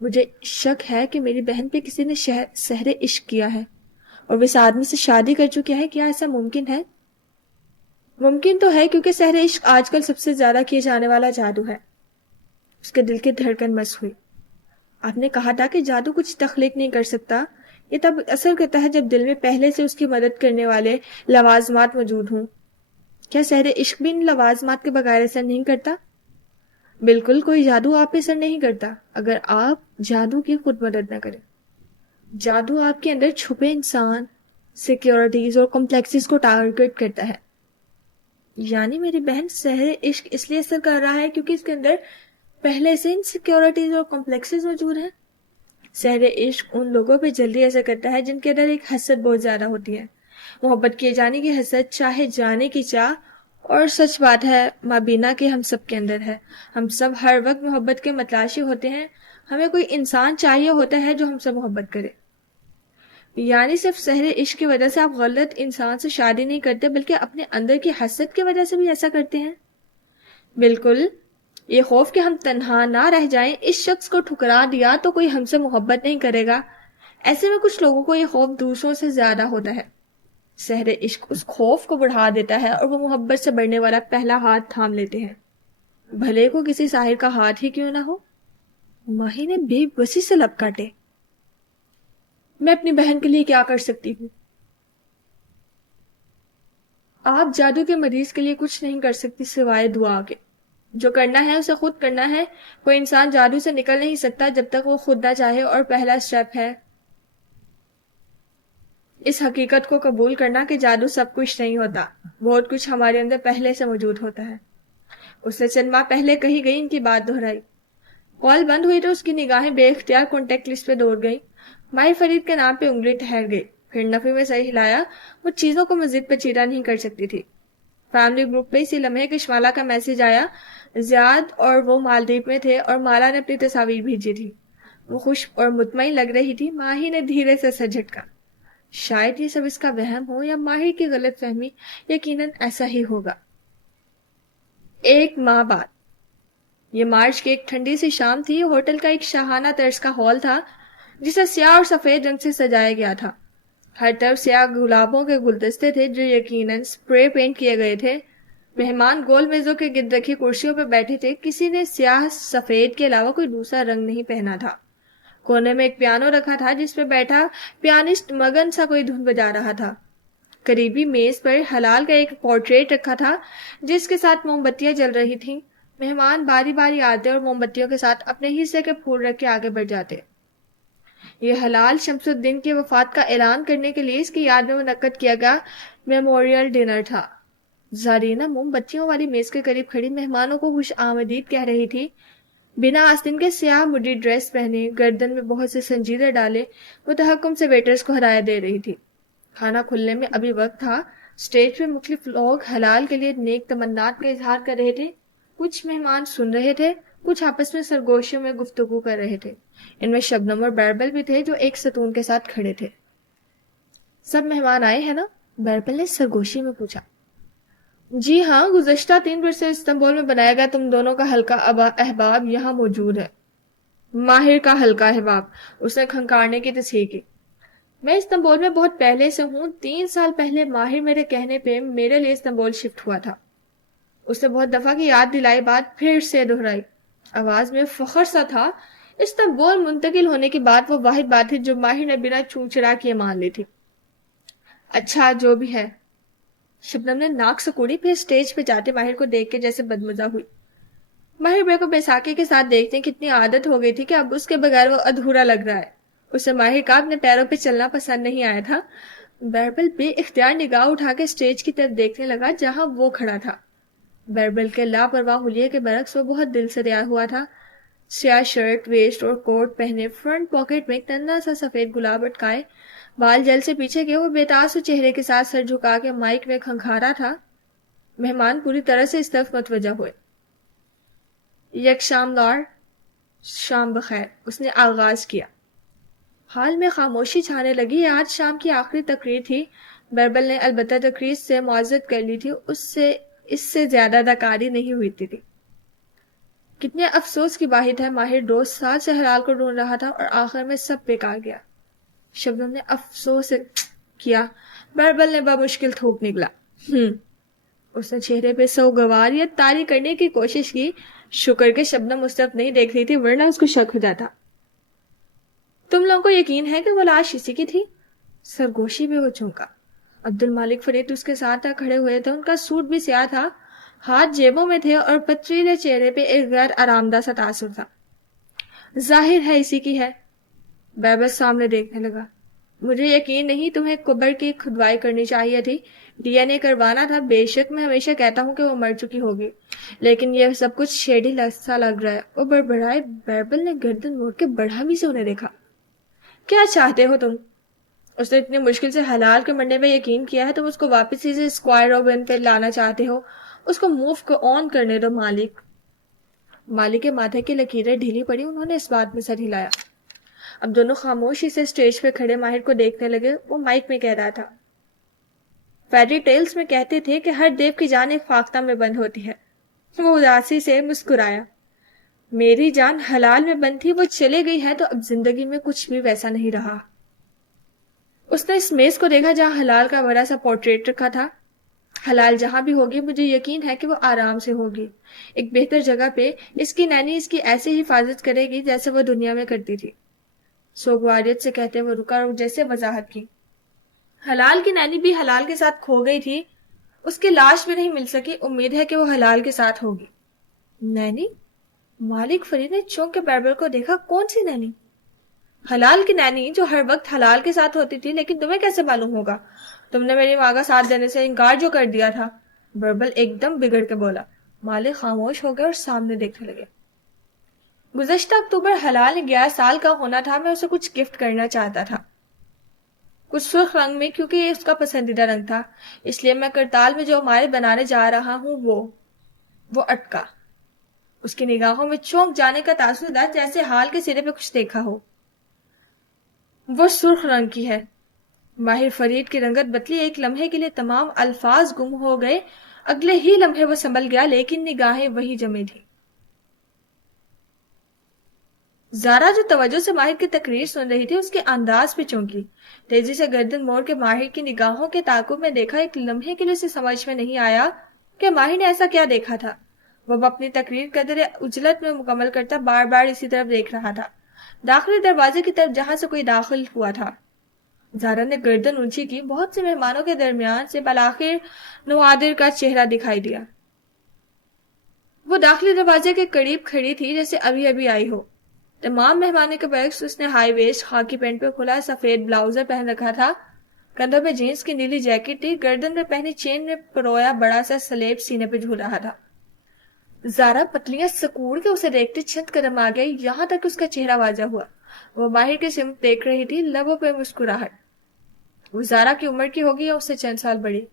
مجھے شک ہے کہ میری بہن پہ کسی نے سحر عشق کیا ہے اور وہ اس آدمی سے شادی کر چکی ہے. کیا ایسا ممکن ہے؟ ممکن تو ہے کیونکہ سحر عشق آج کل سب سے زیادہ کیے جانے والا جادو ہے. اس کے دل کی دھڑکن مس ہوئی. آپ نے کہا تھا کہ جادو کچھ تخلیق نہیں کر سکتا. یہ تب اثر کرتا ہے جب دل میں پہلے سے اس کی مدد کرنے والے لوازمات موجود ہوں. کیا سحر عشق بھی ان لوازمات کے بغیر اثر نہیں کرتا؟ بالکل. کوئی جادو آپ پہ اثر نہیں کرتا اگر آپ جادو کی خود مدد نہ کریں. جادو آپ کے اندر چھپے انسان، سیکیورٹیز اور کمپلیکسز کو ٹارگٹ کرتا ہے. یعنی میری بہن سحر عشق اس لیے اثر کر رہا ہے کیونکہ اس کے اندر پہلے سے انسیکیورٹیز اور کمپلیکسز موجود ہیں. سحر عشق ان لوگوں پہ جلدی اثر کرتا ہے جن کے اندر ایک حسد بہت زیادہ ہوتی ہے. محبت کیے جانے کی حسد، چاہے جانے کی چاہ. اور سچ بات ہے مابینا کہ ہم سب کے اندر ہے. ہم سب ہر وقت محبت کے متلاشی ہوتے ہیں. ہمیں کوئی انسان چاہیے ہوتا ہے جو ہم سے محبت کرے. یعنی صرف سحر عشق کی وجہ سے آپ غلط انسان سے شادی نہیں کرتے بلکہ اپنے اندر کی حسد کی وجہ سے بھی ایسا کرتے ہیں. بالکل. یہ خوف کہ ہم تنہا نہ رہ جائیں، اس شخص کو ٹھکرا دیا تو کوئی ہم سے محبت نہیں کرے گا. ایسے میں کچھ لوگوں کو یہ خوف دوسروں سے زیادہ ہوتا ہے. سحر عشق اس خوف کو بڑھا دیتا ہے اور وہ محبت سے بڑھنے والا پہلا ہاتھ تھام لیتے ہیں، بھلے کو کسی ساحر کا ہاتھ ہی کیوں نہ ہو. ماہی نے بے بسی سے لب کاٹے. میں اپنی بہن کے لیے کیا کر سکتی ہوں؟ آپ جادو کے مریض کے لیے کچھ نہیں کر سکتی سوائے دعا کے. جو کرنا ہے اسے خود کرنا ہے. کوئی انسان جادو سے نکل نہیں سکتا جب تک وہ خود نہ چاہے. اور پہلا سٹیپ ہے اس حقیقت کو قبول کرنا کہ جادو سب کچھ نہیں ہوتا. بہت کچھ ہمارے اندر پہلے سے موجود ہوتا ہے. اس نے چند ماہ پہلے کہی گئی ان کی بات دہرائی. کال بند ہوئی تو اس کی نگاہیں بے اختیار کانٹیکٹ لسٹ پہ دوڑ گئیں. ماہی فرید کے نام پہ انگلی ٹھہر گئی. پھر نفی میں سر ہلایا. وہ چیزوں کو مزید پیچیدہ نہیں کر سکتی تھی. فیملی گروپ پہ اسی لمحے کشمالا کا میسج آیا. زیاد اور وہ مالدیپ میں تھے اور مالا نے اپنی تصاویر بھیجی تھی. وہ خوش اور مطمئن لگ رہی تھی. ماہی نے دھیرے سے سر جھٹکا. شاید یہ سب اس کا وہم ہو یا ماہر کی غلط فہمی. یقیناً ایسا ہی ہوگا. 1 ماہ بعد. یہ مارچ کی ایک ٹھنڈی سی شام تھی. ہوٹل کا ایک شاہانہ طرز کا ہال تھا جسے سیاہ اور سفید رنگ سے سجایا گیا تھا. ہر طرف سیاہ گلابوں کے گلدستے تھے جو یقیناً اسپرے پینٹ کیے گئے تھے. مہمان گول میزوں کے گرد رکھی کرسیوں پہ بیٹھے تھے. کسی نے سیاہ سفید کے علاوہ کوئی دوسرا رنگ نہیں پہنا تھا. کونے میں ایک پیانو رکھا تھا جس پہ بیٹھا پیانسٹ مگن سا کوئی دھن بجا رہا تھا. قریبی میز پر حلال کا ایک پورٹریٹ رکھا تھا جس کے ساتھ موم بتیاں جل رہی تھیں. مہمان باری باری آتے اور موم بتیوں کے ساتھ اپنے حصے کے پھول رکھ کے آگے بڑھ جاتے. یہ حلال شمس الدین کی وفات کا اعلان کرنے کے لیے اس کی یاد میں منعقد کیا گیا میموریل ڈنر تھا. زارینہ موم بتیوں والی میز کے قریب کھڑی مہمانوں کو خوش آمدید کہہ رہی تھی. بنا آستین کے سیاہ مڈی ڈریس پہنے، گردن میں بہت سے سنجیدے ڈالے، وہ تحکم سے ویٹرز کو ہدایت دے رہی تھی. کھانا کھلنے میں ابھی وقت تھا. اسٹیج پہ مختلف لوگ حلال کے لیے نیک تمنات کا اظہار کر رہے تھے. کچھ مہمان سن رہے تھے، کچھ آپس میں سرگوشیوں میں گفتگو کر رہے تھے. ان میں شبنم اور بیربل بھی تھے جو ایک ستون کے ساتھ کھڑے تھے. سب مہمان آئے ہیں نا؟ بیربل نے سرگوشی میں پوچھا. جی ہاں، گزشتہ 3 برس سے استنبول میں بنایا گیا تم دونوں کا حلقہ احباب یہاں موجود ہے. ماہر کا حلقہ احباب، اس نے کھنکارنے کی تصحیح کی. میں استنبول میں بہت پہلے سے ہوں. 3 سال پہلے ماہر میرے کہنے پہ میرے لیے استنبول شفٹ ہوا تھا. اس نے بہت دفعہ کی یاد دلائی بات پھر سے دہرائی. آواز میں فخر سا تھا. استنبول منتقل ہونے کی بات وہ واحد بات تھی جو ماہر نے بنا چونچڑا کیے مان لی تھی. اچھا جو بھی ہے. شبنم نے ناک سکوڑی، پھر اسٹیج پہ جاتے ماہر کو دیکھ کے جیسے بدمزہ ہوئی. ماہر بے کو بیساکھی کے ساتھ دیکھتے کتنی عادت ہو گئی تھی کہ اب اس کے بغیر وہ ادھورا لگ رہا ہے. اسے ماہر کا اپنے پیروں پہ چلنا پسند نہیں آیا تھا. بیربل بے اختیار نگاہ اٹھا کے اسٹیج کی طرف دیکھنے لگا جہاں وہ کھڑا تھا. بیربل کے لاپرواہ حلیے کے برعکس وہ بہت دل سے ریا ہوا تھا. سیاہ شرٹ، ویسٹ اور کوٹ پہنے، فرنٹ پاکٹ میں ایک تنہا سا سفید گلاب اٹکائے، بال جل سے پیچھے کے وہ بےتاسو چہرے کے ساتھ سر جھکا کے مائک میں کھنکھارا تھا. مہمان پوری طرح سے اس طرف متوجہ ہوئے. یک شام لار، شام بخیر، اس نے آغاز کیا. حال میں خاموشی چھانے لگی. آج شام کی آخری تقریر تھی. بیربل نے البتہ تقریر سے معذرت کر لی تھی. اس سے زیادہ اداکاری نہیں ہوئی تھی. کتنے افسوس کی بات ہے. ماہر 2 سال سے حلال کو ڈھونڈ رہا تھا اور آخر میں سب بیکار گیا. شبنم نے افسوس کیا. بیربل نے بمشکل تھوک نکلا. اس نے چہرے پہ سوگواریت طاری کرنے کی کوشش کی. شکر کہ شبنم اس طرف نہیں دیکھ رہی تھی ورنہ اس کو شک ہو جاتا. تم لوگوں کو یقین ہے کہ وہ لاش اسی کی تھی؟ سرگوشی بھی ہو چونکا. عبد المالک فرید اس کے ساتھ کھڑے ہوئے تھے. ان کا سوٹ بھی سیاہ تھا، ہاتھ جیبوں میں تھے اور پتریلے چہرے پہ ایک غیر آرام دہ سا تاثر تھا. ظاہر ہے اسی کی ہے. بیربل سامنے دیکھنے لگا. مجھے یقین نہیں. تمہیں قبر کی کھدوائی کرنی چاہیے تھی، ڈی این اے کروانا تھا. بے شک میں ہمیشہ کہتا ہوں کہ وہ مر چکی ہوگی، لیکن یہ سب کچھ شیڈی سا لگ رہا ہے. وہ بڑبڑائے. بیربل نے گردن موڑ کے بڑھامی سے انہیں دیکھا. کیا چاہتے ہو تم؟ اس نے اتنی مشکل سے حلال کے مرنے پہ یقین کیا ہے. تم اس کو واپس اسے اسکوائر روبن پہ لانا چاہتے ہو. اس کو موو کو آن کرنے دو. مالک کے ماتھے کی لکیریں ڈھیلی پڑی. انہوں نے اس بات میں سر ہلایا. اب دونوں خاموشی سے اسٹیج پہ کھڑے ماہر کو دیکھنے لگے. وہ مائک میں کہہ رہا تھا. فیری ٹیلز میں کہتے تھے کہ ہر دیو کی جان ایک فاختہ میں بند ہوتی ہے. وہ اداسی سے مسکرایا. میری جان حلال میں بند تھی. وہ چلے گئی ہے تو اب زندگی میں کچھ بھی ویسا نہیں رہا. اس نے اس میز کو دیکھا جہاں حلال کا بڑا سا پورٹریٹ رکھا تھا. حلال جہاں بھی ہوگی مجھے یقین ہے کہ وہ آرام سے ہوگی، ایک بہتر جگہ پہ. اس کی نینی اس کی ایسے حفاظت کرے گی جیسے وہ دنیا میں کرتی تھی. سوگواریت سے کہتے وہ رکا اور جیسے وضاحت کی. حلال کی نینی بھی حلال کے ساتھ کھو گئی تھی. اس کی لاش بھی نہیں مل سکی. امید ہے کہ وہ حلال کے ساتھ ہوگی. نینی؟ مالک فرید نے چونک کے بیربل کو دیکھا. کون سی نینی؟ حلال کی نینی جو ہر وقت حلال کے ساتھ ہوتی تھی. لیکن تمہیں کیسے معلوم ہوگا؟ تم نے میری ماں کا ساتھ دینے سے انکار جو کر دیا تھا. بیربل ایک دم بگڑ کے بولا. مالک خاموش ہو گئے اور سامنے دیکھنے لگے. گزشتہ اکتوبر حلال 11 سال کا ہونا تھا. میں اسے کچھ گفٹ کرنا چاہتا تھا. کچھ سرخ رنگ میں، کیونکہ یہ اس کا پسندیدہ رنگ تھا، اس لیے میں کرتال میں جو ہمارے بنانے جا رہا ہوں وہ اٹکا۔ اس کی نگاہوں میں چونک جانے کا تاثر تھا، جیسے حال کے سرے پہ کچھ دیکھا ہو۔ وہ سرخ رنگ کی ہے۔ ماہر فرید کی رنگت بدلی، ایک لمحے کے لیے تمام الفاظ گم ہو گئے، اگلے ہی لمحے وہ سنبھل گیا، لیکن نگاہیں وہی جمی تھی۔ زارا جو توجہ سے ماہر کی تقریر سن رہی تھی، اس کے انداز پہ چونکی، تیزی سے گردن موڑ کے ماہر کی نگاہوں کے تعاقب میں دیکھا۔ ایک لمحے کے لیے اسے سمجھ میں نہیں آیا کہ ماہر نے ایسا کیا دیکھا تھا۔ وہ اپنی تقریر قدر عجلت میں مکمل کرتا بار بار اسی طرف دیکھ رہا تھا، داخلی دروازے کی طرف جہاں سے کوئی داخل ہوا تھا۔ زارا نے گردن اونچی کی، بہت سے مہمانوں کے درمیان سے بالآخر نوادر کا چہرہ دکھائی دیا۔ وہ داخلی دروازے کے قریب کھڑی تھی جیسے ابھی ابھی آئی ہو۔ تمام مہمانوں کے برعکس اس نے ہائی ویسٹ خاکی پینٹ پہ کھلا سفید بلاؤزر پہن رکھا تھا، کندھوں پہ جینس کی نیلی جیکٹ تھی، گردن پہ پہنی چین میں پرویا بڑا سا سلیب سینے پہ جھول رہا تھا۔ زارا پتلیاں سکوڑ کے اسے دیکھتے چند قدم آ گئی، یہاں تک اس کا چہرہ واضح ہوا۔ وہ ماہر کی سمت دیکھ رہی تھی، لبوں پہ مسکراہٹ۔ وہ زارا کی عمر کی ہوگی یا اس سے چند سال بڑی،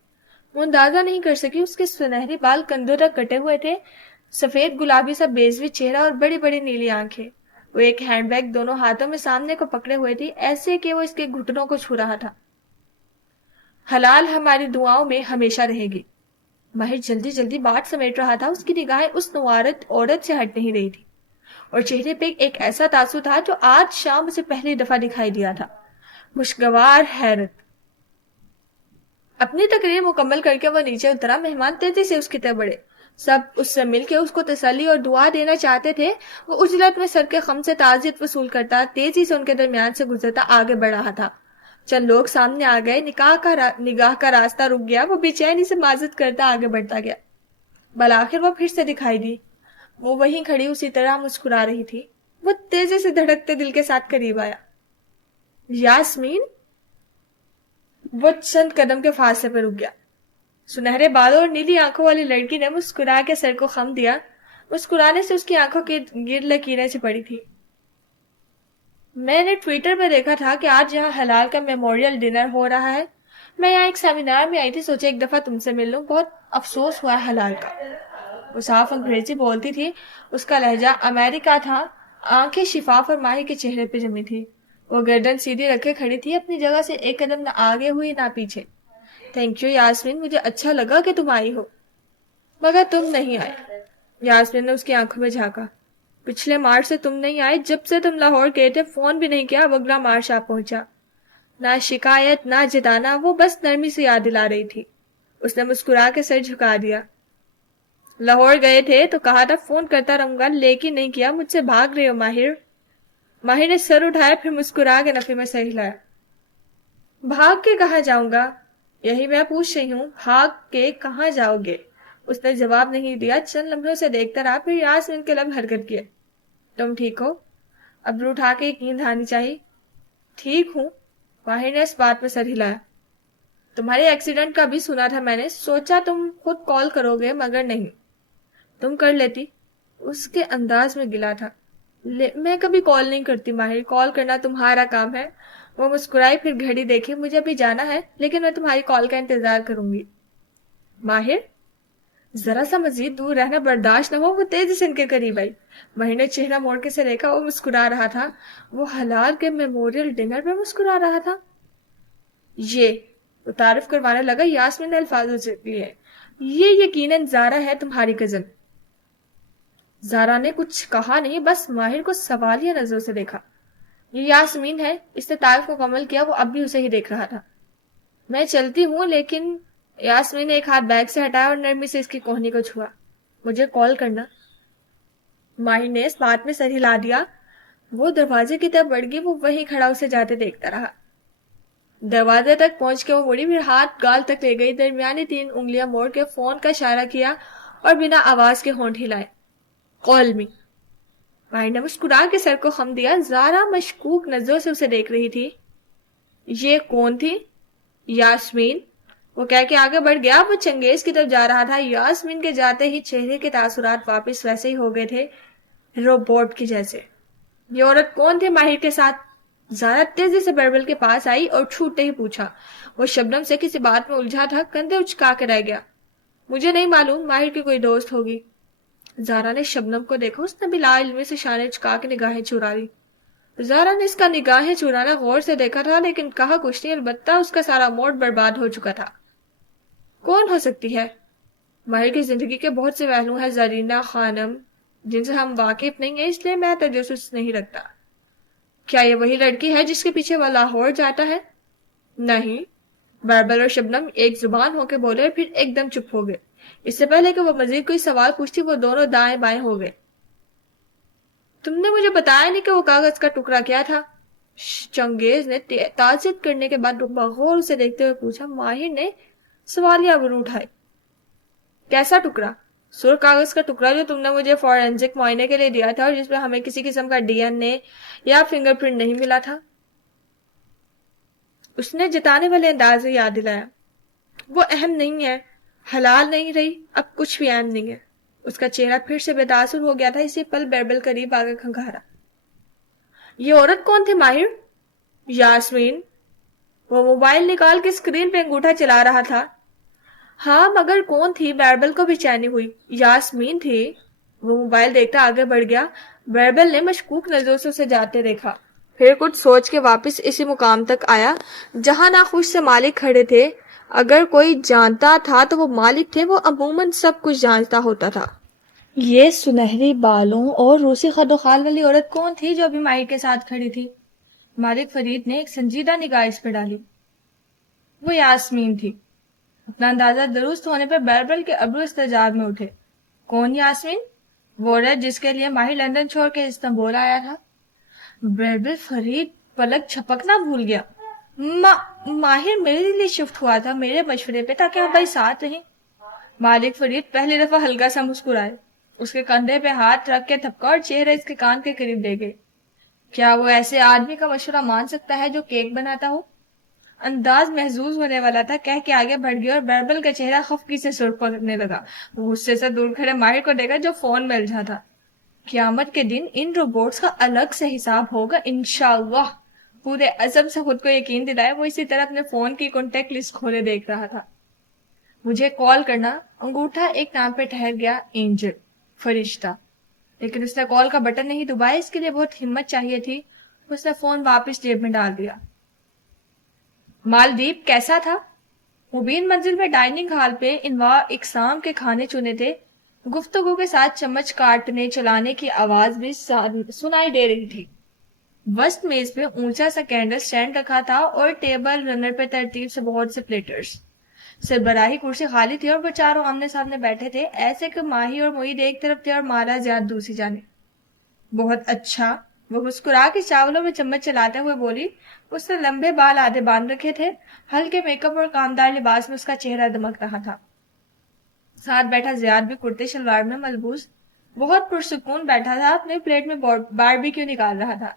وہ اندازہ نہیں کر سکی۔ اس کے سنہرے بال کندھوں تک کٹے ہوئے تھے، سفید گلابی سا بیضوی چہرہ اور بڑی بڑی نیلی آنکھیں۔ وہ ایک ہینڈ بیگ دونوں ہاتھوں میں سامنے کو پکڑے ہوئے تھی، ایسے کہ وہ اس کے گھٹنوں کو چھو رہا تھا۔ حلال ہماری دعاؤں میں ہمیشہ رہے گی۔ ماہر جلدی جلدی بات سمیٹ رہا تھا، اس کی نگاہیں اس نوارت عورت سے ہٹ نہیں رہی تھی، اور چہرے پہ ایک ایسا تاثر تھا جو آج شام اسے پہلی دفعہ دکھائی دیا تھا، خوشگوار حیرت۔ اپنی تقریر مکمل کر کے وہ نیچے اترا۔ مہمان تیزی سے اس کی طرف بڑھے، سب اس سے مل کے اس کو تسلی اور دعا دینا چاہتے تھے۔ وہ عجلت میں سر کے خم سے تعزیت وصول کرتا تیزی سے ان کے درمیان سے گزرتا آگے بڑھ رہا تھا۔ چند لوگ سامنے آ گئے، نگاہ کا راستہ رک گیا، وہ بے چینی سے معذرت کرتا آگے بڑھتا گیا۔ بالآخر وہ پھر سے دکھائی دی، وہ وہیں کھڑی اسی طرح مسکرا رہی تھی۔ وہ تیزی سے دھڑکتے دل کے ساتھ قریب آیا۔ یاسمین؟ وہ چند قدم کے فاصلے پر رک گیا۔ سنہرے بالوں اور نیلی آنکھوں والی لڑکی نے مسکرا کے سر کو خم دیا، مسکرانے سے اس کی آنکھوں کے گرد لکیریں سے پڑی تھی۔ میں نے ٹویٹر پہ دیکھا تھا کہ آج یہاں حلال کا میموریل ڈنر ہو رہا ہے، میں یہاں ایک سیمینار میں آئی تھی، سوچا ایک دفعہ تم سے مل لوں، بہت افسوس ہوا ہے حلال کا۔ وہ صاف انگریزی بولتی تھی، اس کا لہجہ امریکہ تھا، آنکھیں شفاف اور ماہر کے چہرے پہ جمی تھی۔ وہ گردن سیدھی رکھے کھڑی تھی، اپنی جگہ سے ایک قدم نہ آگے ہوئی نہ پیچھے۔ تھینک یو یاسمین، مجھے اچھا لگا کہ تم آئی ہو، مگر تم نہیں آئے۔ یاسمین نے اس کی آنکھوں میں جھانکا۔ پچھلے مارچ سے تم نہیں آئے، جب سے تم لاہور گئے تھے فون بھی نہیں کیا، اب اگلا مارچ آ پہنچا۔ نہ شکایت نہ جتانا، وہ بس نرمی سے یاد دلا رہی تھی۔ اس نے مسکرا کے سر جھکا دیا۔ لاہور گئے تھے تو کہا تھا فون کرتا رہوں گا، لیکن نہیں کیا، مجھ سے بھاگ رہے ہو ماہر؟ ماہر نے سر اٹھایا، پھر مسکرا کے نفی میں سر ہلایا۔ بھاگ کے کہاں جاؤں گا؟ یہی میں پوچھ رہی ہوں، بھاگ کے کہاں جاؤ گے؟ اس نے جواب نہیں دیا، چند لمحوں سے دیکھتا رہا، پھر یاسمین کے لب حرکت کیے۔ تم ٹھیک ہو؟ ابرو اٹھا کے ایک نیند آنی چاہیے۔ ٹھیک ہوں، ماہر نے اس بات میں سر ہلایا۔ تمہارے ایکسیڈنٹ کا بھی سنا تھا میں نے، سوچا تم خود کال کرو گے، مگر نہیں، تم کر لیتی۔ اس کے انداز میں گلا تھا۔ میں کبھی کال نہیں کرتی ماہر، کال کرنا تمہارا کام ہے۔ وہ مسکرائی، پھر گھڑی دیکھی۔ مجھے ابھی جانا ہے، لیکن میں تمہاری کال کا انتظار کروں گی۔ ماہر؟ ذرا سا مزید دور رہنا برداشت نہ ہو؟ وہ تیزی سے ان کے قریب آئی۔ ماہر نے چہرہ موڑ کے سے دیکھا، وہ مسکرا رہا تھا۔ وہ حلال کے میموریل ڈنر پہ مسکرا رہا تھا۔ یہ وہ تعارف کروانے لگا یاسمین نے الفاظوں سے لیے، یہ یقیناً زارا ہے، تمہاری کزن۔ زارا نے کچھ کہا نہیں، بس ماہر کو سوالیہ نظروں سے دیکھا۔ یہ یاسمین ہے، اس نے تعارف مکمل کیا، وہ اب بھی اسے ہی دیکھ رہا تھا۔ میں چلتی ہوں، لیکن یاسمین نے ایک ہاتھ بیگ سے ہٹایا اور نرمی سے اس کی کوہنی کو چھوا۔ مجھے کال کرنا۔ ماہر نے اس بات میں سر ہلا دیا۔ وہ دروازے کی طرف بڑھ گئی، وہ وہیں کھڑا اسے جاتے دیکھتا رہا۔ دروازے تک پہنچ کے وہ مڑی، پھر ہاتھ گال تک لے گئی، درمیانی 3 انگلیاں موڑ کے فون کا اشارہ کیا اور بنا آواز کے ہونٹ ہلائے۔ کال می۔ ماہر نے مسکرا کے سر کو خم دیا۔ زارا مشکوک نظروں سے اسے دیکھ رہی تھی۔ یہ کون تھی؟ یاسمین۔ وہ کہہ کے آگے بڑھ گیا۔ وہ چنگیز کی طرف جا رہا تھا۔ یاسمین کے جاتے ہی چہرے کے تاثرات واپس ویسے ہی ہو گئے تھے، روبوٹ کی جیسے۔ یہ عورت کون تھی ماہر کے ساتھ؟ زارا تیزی سے بیربل کے پاس آئی اور چھوٹتے ہی پوچھا. وہ شبنم سے کسی بات میں الجھا تھا, کندھے اچکا کے رہ گیا. مجھے نہیں معلوم, ماہر کی کوئی دوست ہوگی. زارا نے شبنم کو دیکھا, اس نے بھی لا علمی سے شانے چکا کے نگاہیں چرا لی. زارا نے اس کا نگاہیں چرانا غور سے دیکھا تھا, لیکن کہا کچھ نہیں, البتہ اس کا سارا موڈ برباد ہو چکا تھا. کون ہو سکتی ہے؟ ماہر کی زندگی کے بہت سے پہلو ہیں زرینہ خانم جن سے ہم واقف نہیں ہیں, اس لیے میں تجسس نہیں رکھتا. کیا یہ وہی لڑکی ہے جس کے پیچھے وہ لاہور جاتا ہے؟ نہیں. بیربل اور شبنم ایک زبان ہو کے بولے, پھر ایک دم چپ ہو گئے. اس سے پہلے کہ وہ مزید کوئی سوال پوچھتی, وہ دونوں دائیں بائیں ہو گئے. تم نے مجھے بتایا نہیں کہ وہ کاغذ کا ٹکڑا کیا تھا؟ چنگیز نے تعجب کرنے کے بعد بغور اسے دیکھتے ہوئے پوچھا. ماہر نے سوالیہ ابرو اٹھائے. کیسا ٹکڑا؟ سرخ کاغذ کا ٹکڑا جو تم نے مجھے فورینزک معائنے کے لیے دیا تھا, اور جس پہ ہمیں کسی قسم کا ڈی این اے یا فنگر پرنٹ نہیں ملا تھا. اس نے جتانے والے انداز سے یاد دلایا. وہ اہم نہیں ہے, حلال نہیں رہی, اب کچھ بھی اہم نہیں ہے. اس کا چہرہ پھر سے بے تاثر ہو گیا تھا. اسی پل بیربل قریب آ کر کھنگھارا. یہ عورت کون تھی ماہر؟ یاسمین. وہ موبائل نکال کے اسکرین پہ انگوٹھا چلا رہا تھا. ہاں مگر کون تھی؟ بیربل کو بھی چینی ہوئی. یاسمین تھی. وہ موبائل دیکھتا آگے بڑھ گیا. بیربل نے مشکوک نظروں سے اسے جاتے دیکھا, پھر کچھ سوچ کے واپس اسی مقام تک آیا جہاں ناخوش سے مالک کھڑے تھے. اگر کوئی جانتا تھا تو وہ مالک تھے. وہ عموماً سب کچھ جانتا ہوتا تھا. یہ سنہری بالوں اور روسی خد و خال والی عورت کون تھی جو ابھی ماہر کے ساتھ کھڑی تھی؟ مالک فرید نے ایک سنجیدہ نگاہ اس پہ ڈالی. وہ یاسمین تھی. اپنا اندازہ درست ہونے پہ بیربل کے ابرو استجاب میں اٹھے. کون یاسمین؟ وہ عورت جس کے لیے ماہر لندن چھوڑ کے استنبول آیا تھا. بیربل فرید پلک چھپکنا بھول گیا. ماہر میرے لیے شفٹ ہوا تھا, میرے مشورے پہ, تاکہ ہم بھائی ساتھ رہیں. مالک فرید پہلی دفعہ ہلکا سا مسکرائے. اس کے کندھے پہ ہاتھ رکھ کے تھپکا اور چہرہ اس کے کان کے قریب لے گئے. کیا وہ ایسے آدمی کا مشورہ مان سکتا ہے جو کیک بناتا ہو؟ انداز محظوظ ہونے والا تھا, کہہ کے آگے بڑھ گیا, اور بیربل کا چہرہ خفگی سے سرخ پکڑنے لگا. وہ غصے سے دور کھڑے ماہر کو دیکھا جو فون میں الجھا تھا. قیامت کے دن ان روبوٹس کا الگ سے حساب ہوگا انشاءاللہ. پورے عزم سے خود کو یقین دلائے وہ اسی طرح اپنے فون کی کانٹیکٹ لسٹ کھولے دیکھ رہا تھا. مجھے کال کرنا. انگوٹھا ایک نام پہ ٹھہر گیا. اینجل, فرشتہ. لیکن اس نے کال کا بٹن نہیں دبایا, اس کے لیے بہت ہمت چاہیے تھی. اس نے فون واپس جیب میں ڈال دیا. مالدیپ کیسا تھا؟ مبین منزل میں ڈائننگ ہال پہ انواع اقسام کے کھانے چنے تھے. گفتگو کے ساتھ چمچ کاٹنے چلانے کی آواز بھی سنائی دے رہی تھی. وسط میز پہ اونچا سا کینڈل سٹینڈ رکھا تھا اور ٹیبل رنر پہ ترتیب سے بہت سے پلیٹرز. سربراہی کرسی خالی تھی اور وہ چاروں آمنے سامنے بیٹھے تھے, ایسے کہ ماہی اور معید ایک طرف تھے اور مالا زیاد دوسری جانب. بہت اچھا. وہ مسکرا کے چاولوں میں چمچ چلاتے ہوئے بولی. اس نے لمبے بال آدھے باندھ رکھے تھے. ہلکے میک اپ اور کامدار لباس میں اس کا چہرہ دمک رہا تھا. ساتھ بیٹھا زیاد بھی کرتے شلوار میں ملبوس بہت پرسکون بیٹھا تھا. اپنے پلیٹ میں باربیکیو نکال رہا تھا.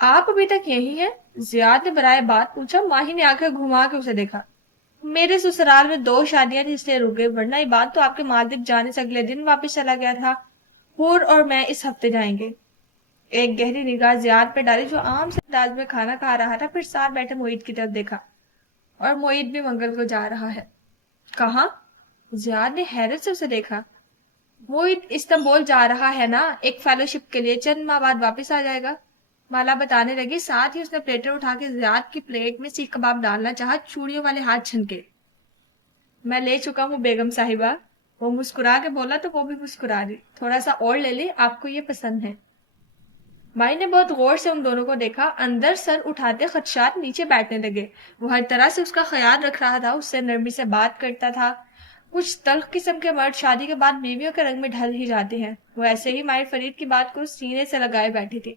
آپ ابھی تک یہی ہیں؟ زیاد نے برائے بات پوچھا. ماہی نے آنکھیں گھما کے اسے دیکھا. میرے سسرال میں 2 شادیاں تھی اس لیے رک گئے, ورنہ یہ بات تو آپ کے مالدیپ جانے سے اگلے دن واپس چلا گیا تھا. حور اور میں اس ہفتے جائیں گے. ایک گہری نگاہ زیاد پہ ڈالی جو عام سے انداز میں کھانا کھا رہا تھا, پھر ساتھ بیٹھے معید کی طرف دیکھا. اور معید بھی منگل کو جا رہا ہے. کہاں؟ زیاد نے حیرت سے اسے دیکھا. معید استنبول جا رہا ہے نا, ایک فیلوشپ کے لیے, چند ماہ بعد واپس آ جائے گا. مالا بتانے لگی. ساتھ ہی اس نے پلیٹر اٹھا کے زیاد کی پلیٹ میں سیخ کباب ڈالنا چاہا. چوڑیوں والے ہاتھ چھنکے. میں لے چکا ہوں بیگم صاحبہ. وہ مسکرا کے بولا تو وہ بھی مسکرا دی. تھوڑا سا اور لے لے, آپ کو یہ پسند ہے. مائی نے بہت غور سے ان دونوں کو دیکھا. اندر سر اٹھاتے خدشات نیچے بیٹھنے لگے. وہ ہر طرح سے اس کا خیال رکھ رہا تھا, اس سے نرمی سے بات کرتا تھا. کچھ تلخ قسم کے مرد شادی کے بعد بیویوں کے رنگ میں ڈھل ہی جاتے ہیں. وہ ایسے ہی ماہر فرید کی بات کو سینے سے لگائے بیٹھی تھی.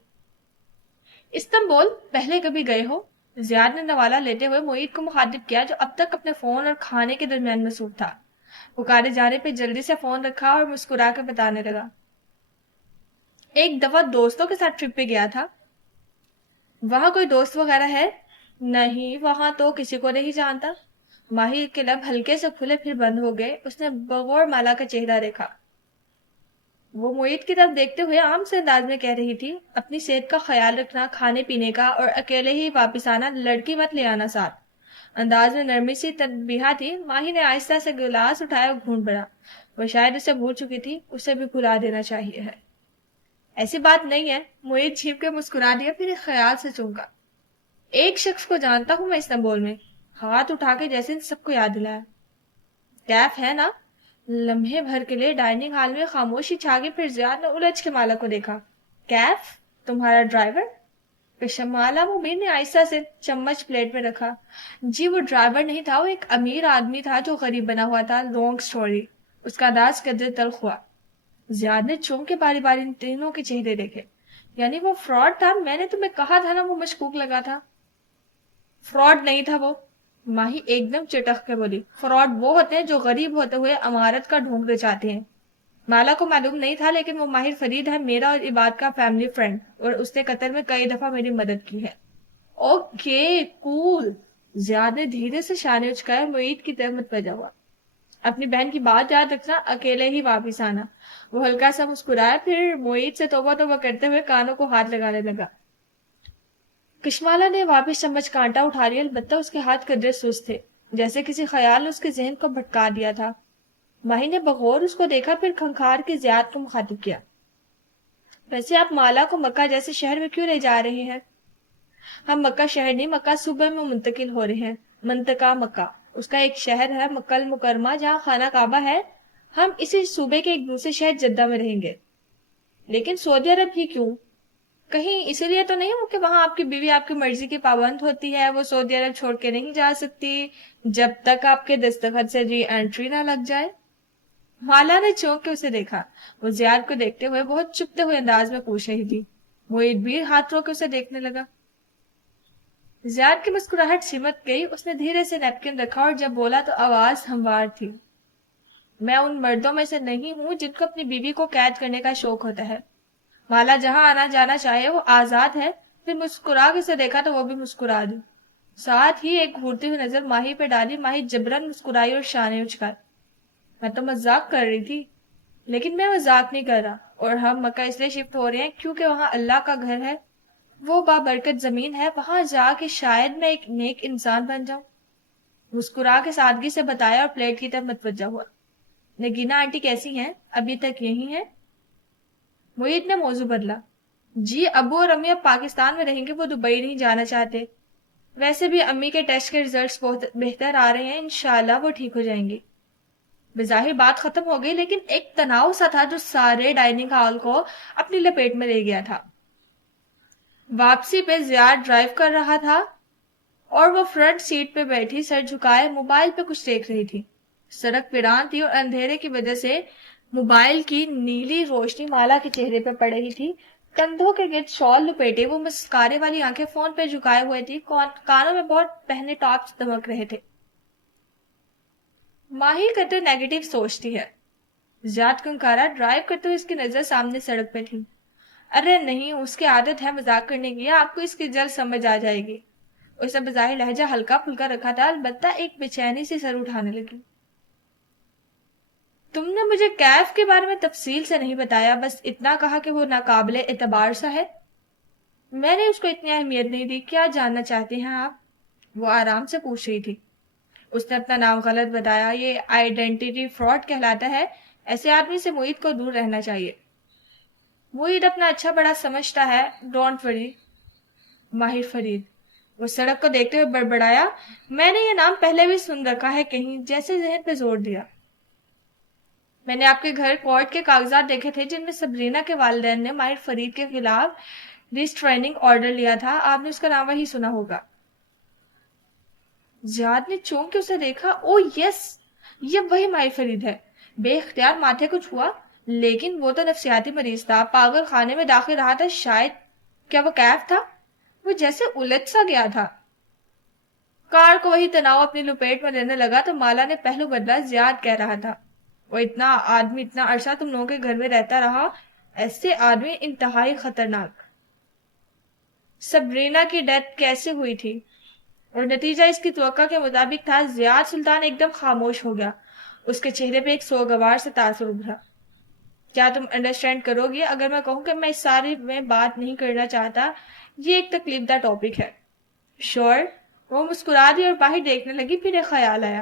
استنبول پہلے کبھی گئے ہو؟ زیاد نے نوالا لیتے ہوئے معید کو مخاطب کیا, جو اب تک اپنے فون اور کھانے کے درمیان مصروف تھا. پکارے جانے پہ جلدی سے فون رکھا اور مسکرا کے بتانے لگا. ایک دفعہ دوستوں کے ساتھ ٹرپ پہ گیا تھا. وہاں کوئی دوست وغیرہ ہے؟ نہیں, وہاں تو کسی کو نہیں جانتا. ماہر کے لب ہلکے سے کھلے پھر بند ہو گئے. اس نے بغور مالا کا چہرہ دیکھا. وہ معید کی طرف دیکھتے ہوئے عام سے انداز میں کہہ رہی تھی، اپنی صحت کا خیال رکھنا، کھانے پینے کا، اور اکیلے ہی واپس آنا، لڑکی مت لے آنا ساتھ۔ انداز میں نرمی سی تنبیہات تھی۔ ماہی نے آہستہ سے گلاس اٹھایا اور گھونٹ بھرا۔ وہ شاید اسے بھول چکی تھی، اسے بھی بھلا دینا چاہیے ہے۔ ایسی بات نہیں ہے، معید چھیپ کے مسکرا دیا، پھر ایک خیال سے چونکا۔ ایک شخص کو جانتا ہوں میں استنبول میں، ہاتھ اٹھا کے جیسے سب کو یاد دلایا۔ کیف ہے نا؟ لمحے بھر کے لیے ڈائننگ ہال میں خاموشی چھا گئی، پھر زیاد نے الجھ کے مالا کو دیکھا۔ کیف؟ تمہارا ڈرائیور؟ مالا مبین نے آہستہ سے چمچ پلیٹ میں رکھا۔ جی وہ ڈرائیور نہیں تھا، وہ ایک امیر آدمی تھا جو غریب بنا ہوا تھا۔ Long story. اس کا انداز قدر تلخ ہوا۔ زیاد نے چونک کے باری باری تینوں کے چہرے دیکھے۔ یعنی وہ فراڈ تھا؟ میں نے تمہیں کہا تھا نا وہ مشکوک لگا تھا۔ فراڈ نہیں تھا وہ، ماہی ایک دم چٹک کے بولی۔ فراڈ وہ ہوتے ہیں جو غریب ہوتے ہوئے امارت کا ڈھونگ بچاتے ہیں۔ مالا کو معلوم نہیں تھا لیکن وہ ماہر فرید ہے، میرا اور عباد کا فیملی فرینڈ، اور اس نے قطر میں کئی دفعہ میری مدد کی ہے۔ اوکے کول۔ زیاد نے دھیرے سے شانے اچکائے، معید کی طرف متوجہ ہوا۔ اپنی بہن کی بات یاد رکھنا، اکیلے ہی واپس آنا۔ وہ ہلکا سا مسکرایا، پھر معید سے توبہ توبہ کرتے ہوئے کانوں کو ہاتھ لگانے لگا۔ کشمالا نے واپس چمچ کانٹا اٹھا لیا، البتہ اس کے ہاتھ قدرے سست تھے، جیسے کسی خیال نے اس کے ذہن کو بھٹکا دیا تھا۔ ماہی نے بغور اس کو دیکھا، پھر کھنکھار کے زیاد کو مخاطب کیا۔ ویسے آپ مالا کو مکہ جیسے شہر میں کیوں لے جا رہے ہیں؟ ہم مکہ شہر نہیں، مکہ صوبہ میں منتقل ہو رہے ہیں۔ منطقہ مکہ، اس کا ایک شہر ہے مکہ المکرمہ جہاں خانہ کعبہ ہے۔ ہم اسی صوبے کے ایک دوسرے شہر جدہ میں رہیں گے۔ لیکن سعودی عرب ہی کیوں؟ کہیں اسی لیے تو نہیں ہو کہ وہاں آپ کی بیوی آپ کی مرضی کی پابند ہوتی ہے، وہ سعودی عرب چھوڑ کے نہیں جا سکتی جب تک آپ کے دستخط سے ری انٹری نہ لگ جائے؟ مالا نے چونک کے اسے دیکھا۔ وہ زیاد کو دیکھتے ہوئے بہت چپتے ہوئے انداز میں پوچھ رہی تھی۔ معید بھی ہاتھ رو کے اسے دیکھنے لگا۔ زیاد کی مسکراہٹ سمٹ گئی، اس نے دھیرے سے نیپکن رکھا اور جب بولا تو آواز ہموار تھی۔ میں ان مردوں میں سے نہیں ہوں جن کو اپنی بیوی کو قید کرنے کا شوق ہوتا ہے۔ مالا جہاں آنا جانا چاہے وہ آزاد ہے۔ پھر مسکرا کے اسے دیکھا تو وہ بھی مسکرا دی، ساتھ ہی ایک گھورتی ہوئی نظر ماہی پہ ڈالی۔ ماہی جبرن مسکرائی اور شانے اچکائے۔ میں تو مذاق کر رہی تھی، لیکن میں مذاق نہیں کر رہا، اور ہم مکہ اس لیے شفٹ ہو رہے ہیں کیونکہ وہاں اللہ کا گھر ہے، وہ بابرکت زمین ہے، وہاں جا کے شاید میں ایک نیک انسان بن جاؤں۔ مسکرا کے سادگی سے بتایا اور پلیٹ کی طرف متوجہ ہوا۔ نگینا آنٹی کیسی ہیں؟ ابھی تک یہی ہیں؟ معید نے موضوع بدلا۔ جی ابو اور امی اب پاکستان میں رہیں گے، وہ دبئی نہیں جانا چاہتے۔ ویسے بھی امی کے ٹیسٹ کے ریزلٹس بہت بہتر آ رہے ہیں، انشاءاللہ وہ ٹھیک ہو جائیں گی۔ بظاہر بات ختم ہو گئی، لیکن ایک تناؤ سا تھا جو سارے ڈائننگ ہال کو اپنی لپیٹ میں لے گیا تھا۔ واپسی پہ زیاد ڈرائیو کر رہا تھا اور وہ فرنٹ سیٹ پہ بیٹھی سر جھکائے موبائل پہ کچھ دیکھ رہی تھی۔ سڑک ویران تھی اور اندھیرے کی وجہ سے موبائل کی نیلی روشنی مالا کے چہرے پہ پڑ رہی تھی۔ کندھوں کے گرد شال لپیٹے وہ مسکارے والی آنکھیں فون پہ جھکائے ہوئے تھی، کانوں میں بہت پہنے ٹاپس دمک رہے تھے۔ ماہی قدر نیگیٹو سوچتی ہے۔ زیاد کنکارا ڈرائیو کرتے ہوئے اس کی نظر سامنے سڑک پہ تھی۔ ارے نہیں، اس کی عادت ہے مذاق کرنے کی، آپ کو اس کی جلد سمجھ آ جائے گی۔ اس نے بظاہر لہجہ ہلکا پھلکا رکھا تھا، البتہ ایک بے چینی سے سر اٹھانے لگی۔ تم نے مجھے کیف کے بارے میں تفصیل سے نہیں بتایا، بس اتنا کہا کہ وہ ناقابل اعتبار سا ہے۔ میں نے اس کو اتنی اہمیت نہیں دی۔ کیا جاننا چاہتے ہیں آپ؟ وہ آرام سے پوچھ رہی تھی۔ اس نے اپنا نام غلط بتایا۔ یہ آئیڈینٹی فراڈ کہلاتا ہے، ایسے آدمی سے معید کو دور رہنا چاہیے۔ معید اپنا اچھا بڑا سمجھتا ہے، ڈونٹ وری۔ ماہر فرید، وہ سڑک کو دیکھتے ہوئے بڑبڑایا۔ میں نے یہ نام پہلے بھی سن رکھا ہے کہیں، جیسے ذہن پہ زور دیا۔ میں نے آپ کے گھر کورٹ کے کاغذات دیکھے تھے جن میں سبرینا کے والدین نے ماہر فرید کے خلاف ریسٹریننگ آرڈر لیا تھا، آپ نے اس کا نام وہی سنا ہوگا۔ زیاد نے چونک کے اسے دیکھا۔ او یس، یہ وہی ماہر فرید ہے۔ بے اختیار ماتھے کو چھوا۔ لیکن وہ تو نفسیاتی مریض تھا، پاگل خانے میں داخل رہا تھا شاید۔ کیا وہ کیف تھا؟ وہ جیسے الجھ سا گیا تھا۔ کار کو وہی تناؤ اپنی لپیٹ میں لینے لگا تو مالا نے پہلو بدلا۔ زیاد کہہ رہا تھا، وہ آدمی اتنا عرصہ تم لوگوں کے گھر میں رہتا رہا، ایسے آدمی انتہائی خطرناک۔ سبرینا کی ڈیتھ کیسے ہوئی تھی؟ اور نتیجہ اس کی توقع کے مطابق تھا۔ زیاد سلطان ایک دم خاموش ہو گیا، اس کے چہرے پہ ایک سوگوار سے تاثر ابھرا۔ کیا تم انڈرسٹینڈ کرو گی اگر میں کہوں کہ میں اس سارے میں بات نہیں کرنا چاہتا؟ یہ ایک تکلیف دہ ٹاپک ہے۔ شور۔ وہ مسکرا دی اور باہر دیکھنے لگی، پھر ایک خیال آیا۔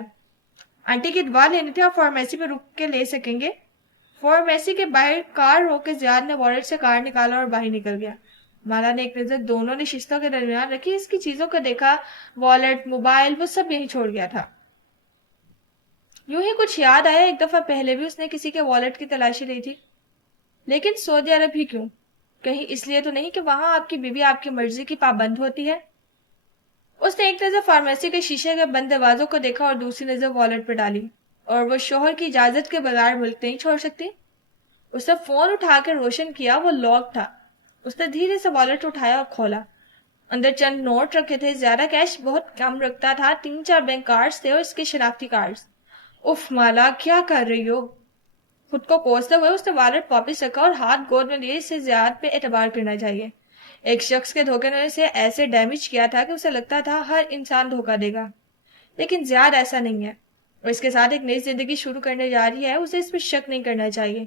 آنٹی کی دعا لینی تھی، آپ فارمیسی پہ رک کے لے سکیں گے؟ فارمیسی کے باہر کار روک کے زیاد نے والٹ سے کارڈ نکالا اور باہر نکل گیا۔ مالا نے ایک نظر دونوں نشستوں کے درمیان رکھی، اس کی چیزوں کو دیکھا، والٹ، موبائل، وہ سب یہیں چھوڑ گیا تھا۔ یوں ہی کچھ یاد آیا، ایک دفعہ پہلے بھی اس نے کسی کے والٹ کی تلاشی لی تھی، لیکن سعودی عرب ہی کیوں؟ کہیں اس لیے تو نہیں کہ وہاں آپ کی بیوی آپ کی مرضی کی پابند ہوتی ہے؟ اس نے ایک نظر فارمیسی کے شیشے کے بند دروازوں کو دیکھا اور دوسری نظر والٹ پہ ڈالی۔ اور وہ شوہر کی اجازت کے بغیر ملک نہیں چھوڑ سکتی؟ اس نے فون اٹھا کے روشن کیا، وہ لاک تھا۔ اس نے دھیرے سے والٹ اٹھایا اور کھولا۔ اندر چند نوٹ رکھے تھے، زیادہ کیش بہت کم رکھتا تھا، 3-4 بینک کارڈز تھے اور اس کے شناختی کارڈز۔ اف مالا، کیا کر رہی ہو؟ خود کو کوستے ہوئے اس نے والٹ واپس رکھا اور ہاتھ گود میں لیے، اسے زیاد پہ اعتبار کرنا چاہیے۔ ایک شخص کے دھوکے نے اسے ایسے ڈیمیج کیا تھا کہ اسے لگتا تھا ہر انسان دھوکہ دے گا، لیکن زیاد ایسا نہیں ہے۔ وہ اس کے ساتھ ایک نئی زندگی شروع کرنے جا رہی ہے، اسے اس پر شک نہیں کرنا چاہیے۔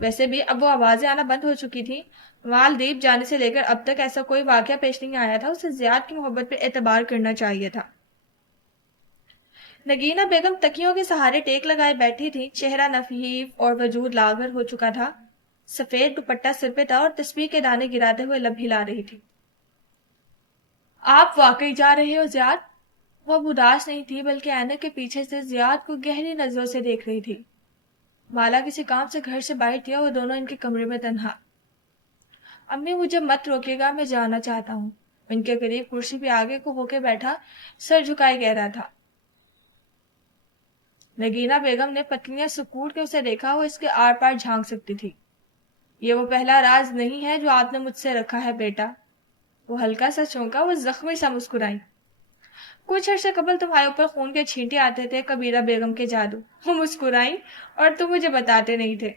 ویسے بھی اب وہ آوازیں آنا بند ہو چکی تھی۔ مالدیپ جانے سے لے کر اب تک ایسا کوئی واقعہ پیش نہیں آیا تھا، اسے زیاد کی محبت پہ اعتبار کرنا چاہیے تھا۔ نگینہ بیگم تکیوں کے سہارے ٹیک لگائے بیٹھی تھی، چہرہ نفیف اور وجود لاغر ہو چکا تھا۔ سفید دوپٹہ سر پہ تھا اور تسبیح کے دانے گراتے ہوئے لب ہلا رہی تھی۔ آپ واقعی جا رہے ہو زیاد؟ وہ اداس نہیں تھی بلکہ اینک کے پیچھے سے زیاد کو گہری نظروں سے دیکھ رہی تھی۔ مالا کسی کام سے گھر سے باہر تھی اور وہ دونوں ان کے کمرے میں تنہا۔ امی مجھے مت روکیے گا، میں جانا چاہتا ہوں۔ ان کے قریب کرسی پہ آگے کو ہو کے بیٹھا، سر جھکائے کہہ رہا تھا۔ نگینہ بیگم نے پتلیاں سکوٹ کے اسے دیکھا، وہ اس کے آر پار جھانک سکتی تھی۔ یہ وہ پہلا راز نہیں ہے جو آپ نے مجھ سے رکھا ہے بیٹا۔ وہ ہلکا سا چونکا، وہ زخمی سا مسکرائی۔ کچھ عرصے قبل تمہارے اوپر خون کے چھینٹے آتے تھے، کبیرہ بیگم کے جادو۔ وہ مسکرائی، اور تم مجھے بتاتے نہیں تھے۔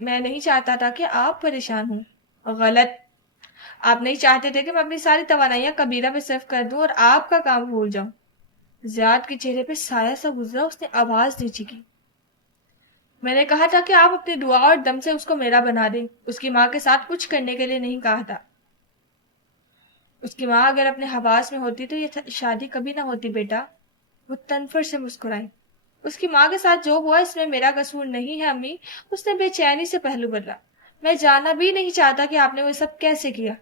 میں نہیں چاہتا تھا کہ آپ پریشان ہوں۔ غلط۔ آپ نہیں چاہتے تھے کہ میں اپنی ساری توانائیاں کبیرہ پہ صرف کر دوں اور آپ کا کام بھول جاؤں۔ زیاد کے چہرے پہ سایہ سا گزرا، اس نے آواز نیچی کی۔ میں نے کہا تھا کہ آپ اپنی دعا اور دم سے اس کو میرا بنا دیں، اس کی ماں کے ساتھ کچھ کرنے کے لیے نہیں کہا تھا۔ اس کی ماں اگر اپنے حواس میں ہوتی تو یہ شادی کبھی نہ ہوتی بیٹا۔ وہ تنفر سے مسکرائی۔ اس کی ماں کے ساتھ جو ہوا اس میں میرا قصور نہیں ہے امی۔ اس نے بے چینی سے پہلو بدلا۔ میں جاننا بھی نہیں چاہتا کہ آپ نے وہ سب کیسے کیا۔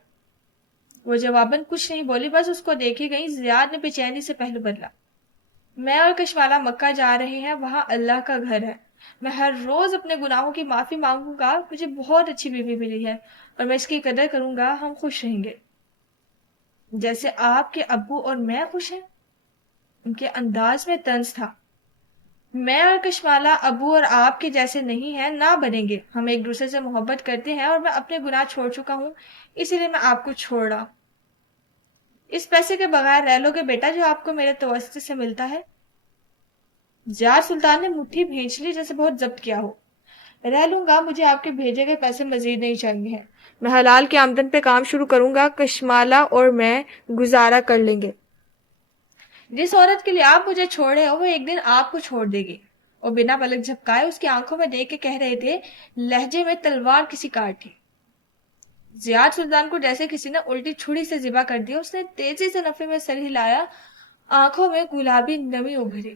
وہ جواباً کچھ نہیں بولی، بس اس کو دیکھی گئی۔ زیاد نے بے چینی سے پہلو بدلا۔ میں اور کشمالہ مکہ جا رہے ہیں، وہاں اللہ کا گھر ہے۔ میں ہر روز اپنے گناہوں کی معافی مانگوں گا، مجھے بہت اچھی بیوی ملی ہے اور میں اس کی قدر کروں گا، ہم خوش رہیں گے جیسے آپ کے ابو اور میں خوش ہیں۔ ان کے انداز میں طنز تھا۔ میں اور کشمالہ ابو اور آپ کے جیسے نہیں ہیں، نہ بنیں گے۔ ہم ایک دوسرے سے محبت کرتے ہیں اور میں اپنے گناہ چھوڑ چکا ہوں، اسی لیے میں آپ کو چھوڑ رہا ہوں۔ اس پیسے کے بغیر رہ لو گے بیٹا جو آپ کو میرے توسط سے ملتا ہے؟ زیاد سلطان نے مٹھی بھینچ لی جیسے بہت ضبط کیا ہو۔ رہ لوں گا، مجھے آپ کے بھیجے گئے پیسے مزید نہیں چاہیے ہیں۔ میں حلال کی آمدن پہ کام شروع کروں گا، کشمالہ اور میں گزارا کر لیں گے۔ جس عورت کے لیے آپ مجھے چھوڑے ہو وہ ایک دن آپ کو چھوڑ دے گی۔ وہ بنا پلک جھپکائے اس کی آنکھوں میں دیکھ کے کہہ رہے تھے، لہجے میں تلوار کسی کاٹ تھی۔ زیاد سلطان کو جیسے کسی نے الٹی چھری سے ذبح کر دیا، اس نے تیزی سے نفے میں سر ہلایا، آنکھوں میں گلابی نمی ابھری۔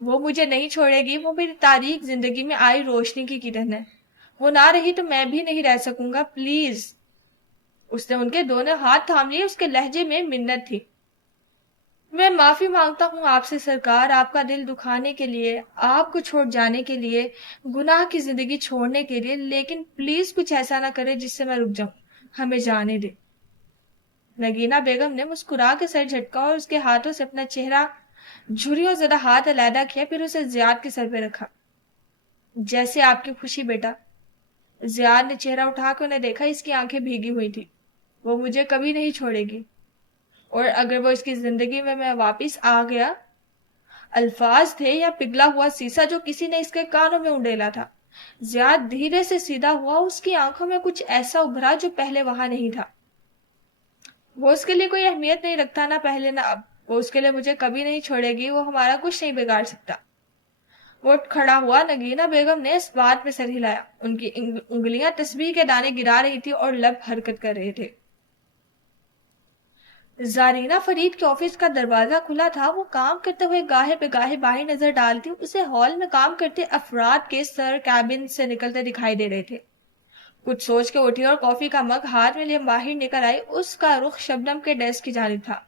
وہ مجھے نہیں چھوڑے گی، وہ میری تاریک زندگی میں آئی روشنی کی کرن ہے۔ وہ نہ رہی تو میں بھی نہیں رہ سکوں گا، پلیز۔ اس نے ان کے دونوں ہاتھ تھام لیے، اس کے لہجے میں منت تھی۔ میں معافی مانگتا ہوں آپ سے سرکار، آپ کا دل دکھانے کے لیے، آپ کو چھوڑ جانے کے لیے، گناہ کی زندگی چھوڑنے کے لیے، لیکن پلیز کچھ ایسا نہ کرے جس سے میں رک جاؤں، ہمیں جانے دے۔ نگینہ بیگم نے مسکرا کے سر جھٹکا اور اس کے ہاتھوں سے اپنا چہرہ جھریوں زدہ ہاتھ علیحدہ کیا، پھر اسے زیاد کے سر پہ رکھا۔ جیسے آپ کی خوشی بیٹا۔ زیاد نے چہرہ اٹھا کے انہیں دیکھا، اس کی آنکھیں بھیگی ہوئی تھی۔ وہ مجھے کبھی نہیں چھوڑے گی، اور اگر وہ اس کی زندگی میں واپس آ گیا، الفاظ تھے یا پگھلا ہوا سیسا جو کسی نے اس کے کانوں میں انڈیلا تھا۔ زیاد دھیرے سے سیدھا ہوا، اس کی آنکھوں میں کچھ ایسا ابھرا جو پہلے وہاں نہیں تھا۔ وہ اس کے لیے کوئی اہمیت نہیں رکھتا، نہ پہلے نہ اب۔ وہ اس کے لیے مجھے کبھی نہیں چھوڑے گی، وہ ہمارا کچھ نہیں بگاڑ سکتا۔ وہ اٹھ کھڑا ہوا. نگینہ بیگم نے اس بات پہ سر ہلایا. ان کی انگلیاں تسبیح کے دانے گرا رہی تھی اور لب حرکت کر رہے تھے. زارینہ فرید کے آفس کا دروازہ کھلا تھا. وہ کام کرتے ہوئے گاہے پہ گاہے باہر نظر ڈالتی. اسے ہال میں کام کرتے افراد کے سر کیبن سے نکلتے دکھائی دے رہے تھے. کچھ سوچ کے اٹھی اور کافی کا مگ ہاتھ میں لیے باہر نکل آئی. اس کا رخ شبنم کے ڈیسک کی جانب تھا.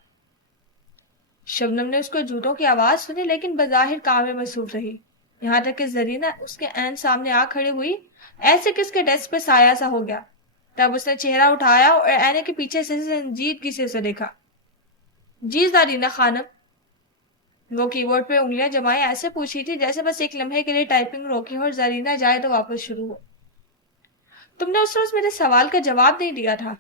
شبنم نے اس کو جوتوں کی آواز سنی لیکن بظاہر کام میں مصروف رہی. یہاں تک کہ زرینہ اس کے عین سامنے آ کھڑی ہوئی. ایسے کس کے ڈیسک پہ سایہ سا ہو گیا. تب اس نے چہرہ اٹھایا اور اینے کے پیچھے سے سنجیدگی سے اسے دیکھا. جی زرینہ خانم. وہ کی بورڈ پہ انگلیاں جمائے ایسے پوچھی تھی جیسے بس ایک لمحے کے لیے ٹائپنگ روکی ہو اور زرینہ جائے تو واپس شروع ہو. تم نے اس روز میرے سوال کا جواب نہیں دیا تھا.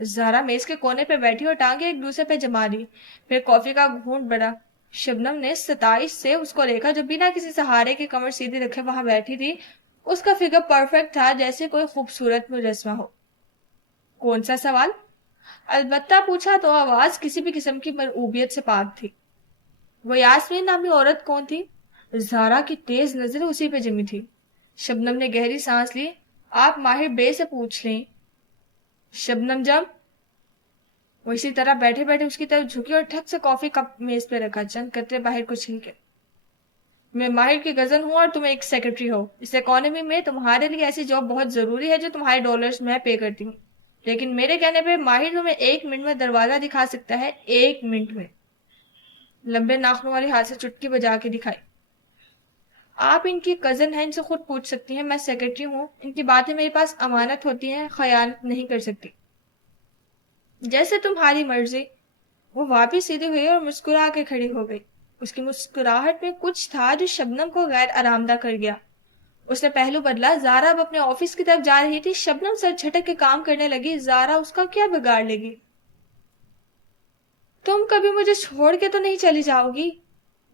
زارا میز کے کونے پہ بیٹھی اور ٹانگیں ایک دوسرے پہ جما دی. پھر کافی کا گھونٹ بڑا. شبنم نے 27 سے اس کو دیکھا جو بنا کسی سہارے کی کمر سیدھی رکھے وہاں بیٹھی تھی. اس کا فگر پرفیکٹ تھا جیسے کوئی خوبصورت مجسمہ ہو. کون سا سوال؟ البتہ پوچھا تو آواز کسی بھی قسم کی مرعوبیت سے پاک تھی. وہ یاسمین نامی عورت کون تھی؟ زارا کی تیز نظریں اسی پہ جمی تھی. شبنم نے گہری سانس لی. آپ ماہر بے سے پوچھ لیں. شبنم جب وہ اسی طرح بیٹھے بیٹھے اس کی طرف جھکی اور ٹھک سے کافی کپ میز پہ رکھا. چند قطرے باہر کو چھلکے. میں ماہر کی کزن ہوں اور تم ایک سیکرٹری ہو. اس اکانومی میں تمہارے لیے ایسی جاب بہت ضروری ہے جو تمہارے ڈالرز میں پے کرتی ہوں. لیکن میرے کہنے پہ ماہر تمہیں 1 منٹ میں دروازہ دکھا سکتا ہے. 1 منٹ میں. لمبے ناخنوں والی ہاتھ سے چٹکی بجا کے دکھائی. آپ ان کی کزن ہیں, ان سے خود پوچھ سکتی ہیں. میں سیکرٹری ہوں. ان کی باتیں میرے پاس امانت ہوتی ہیں. خیانت نہیں کر سکتی. جیسے تمہاری مرضی. وہ واپس سیدھی ہوئی اور مسکرا کے کھڑی ہو گئی. اس کی مسکراہٹ میں کچھ تھا جو شبنم کو غیر آرامدہ کر گیا. اس نے پہلو بدلا. زارا اب اپنے آفس کی طرف جا رہی تھی. شبنم سر جھٹک کے کام کرنے لگی. زارا اس کا کیا بگاڑ لے گی؟ تم کبھی مجھے چھوڑ کے تو نہیں چلی جاؤ گی؟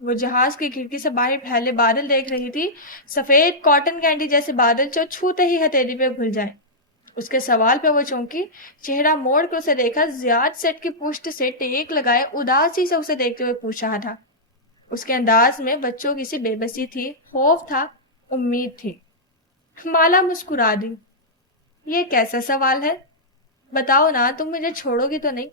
وہ جہاز کی کھڑکی سے باہر پھیلے بادل دیکھ رہی تھی. سفید کاٹن کینڈی جیسے بادل جو چھوتے ہی ہتھیلی پہ گھل جائیں. اس کے سوال پہ وہ چونکی. چہرہ موڑ کے اسے دیکھا. زیاد سیٹ کی پشت سے ٹیک لگائے اداسی سے اسے دیکھتے ہوئے پوچھ رہا تھا. اس کے انداز میں بچوں کی سی بے بسی تھی. خوف تھا. امید تھی. مالا مسکرا دی. یہ کیسا سوال ہے؟ بتاؤ نا, تم مجھے چھوڑو گی تو نہیں؟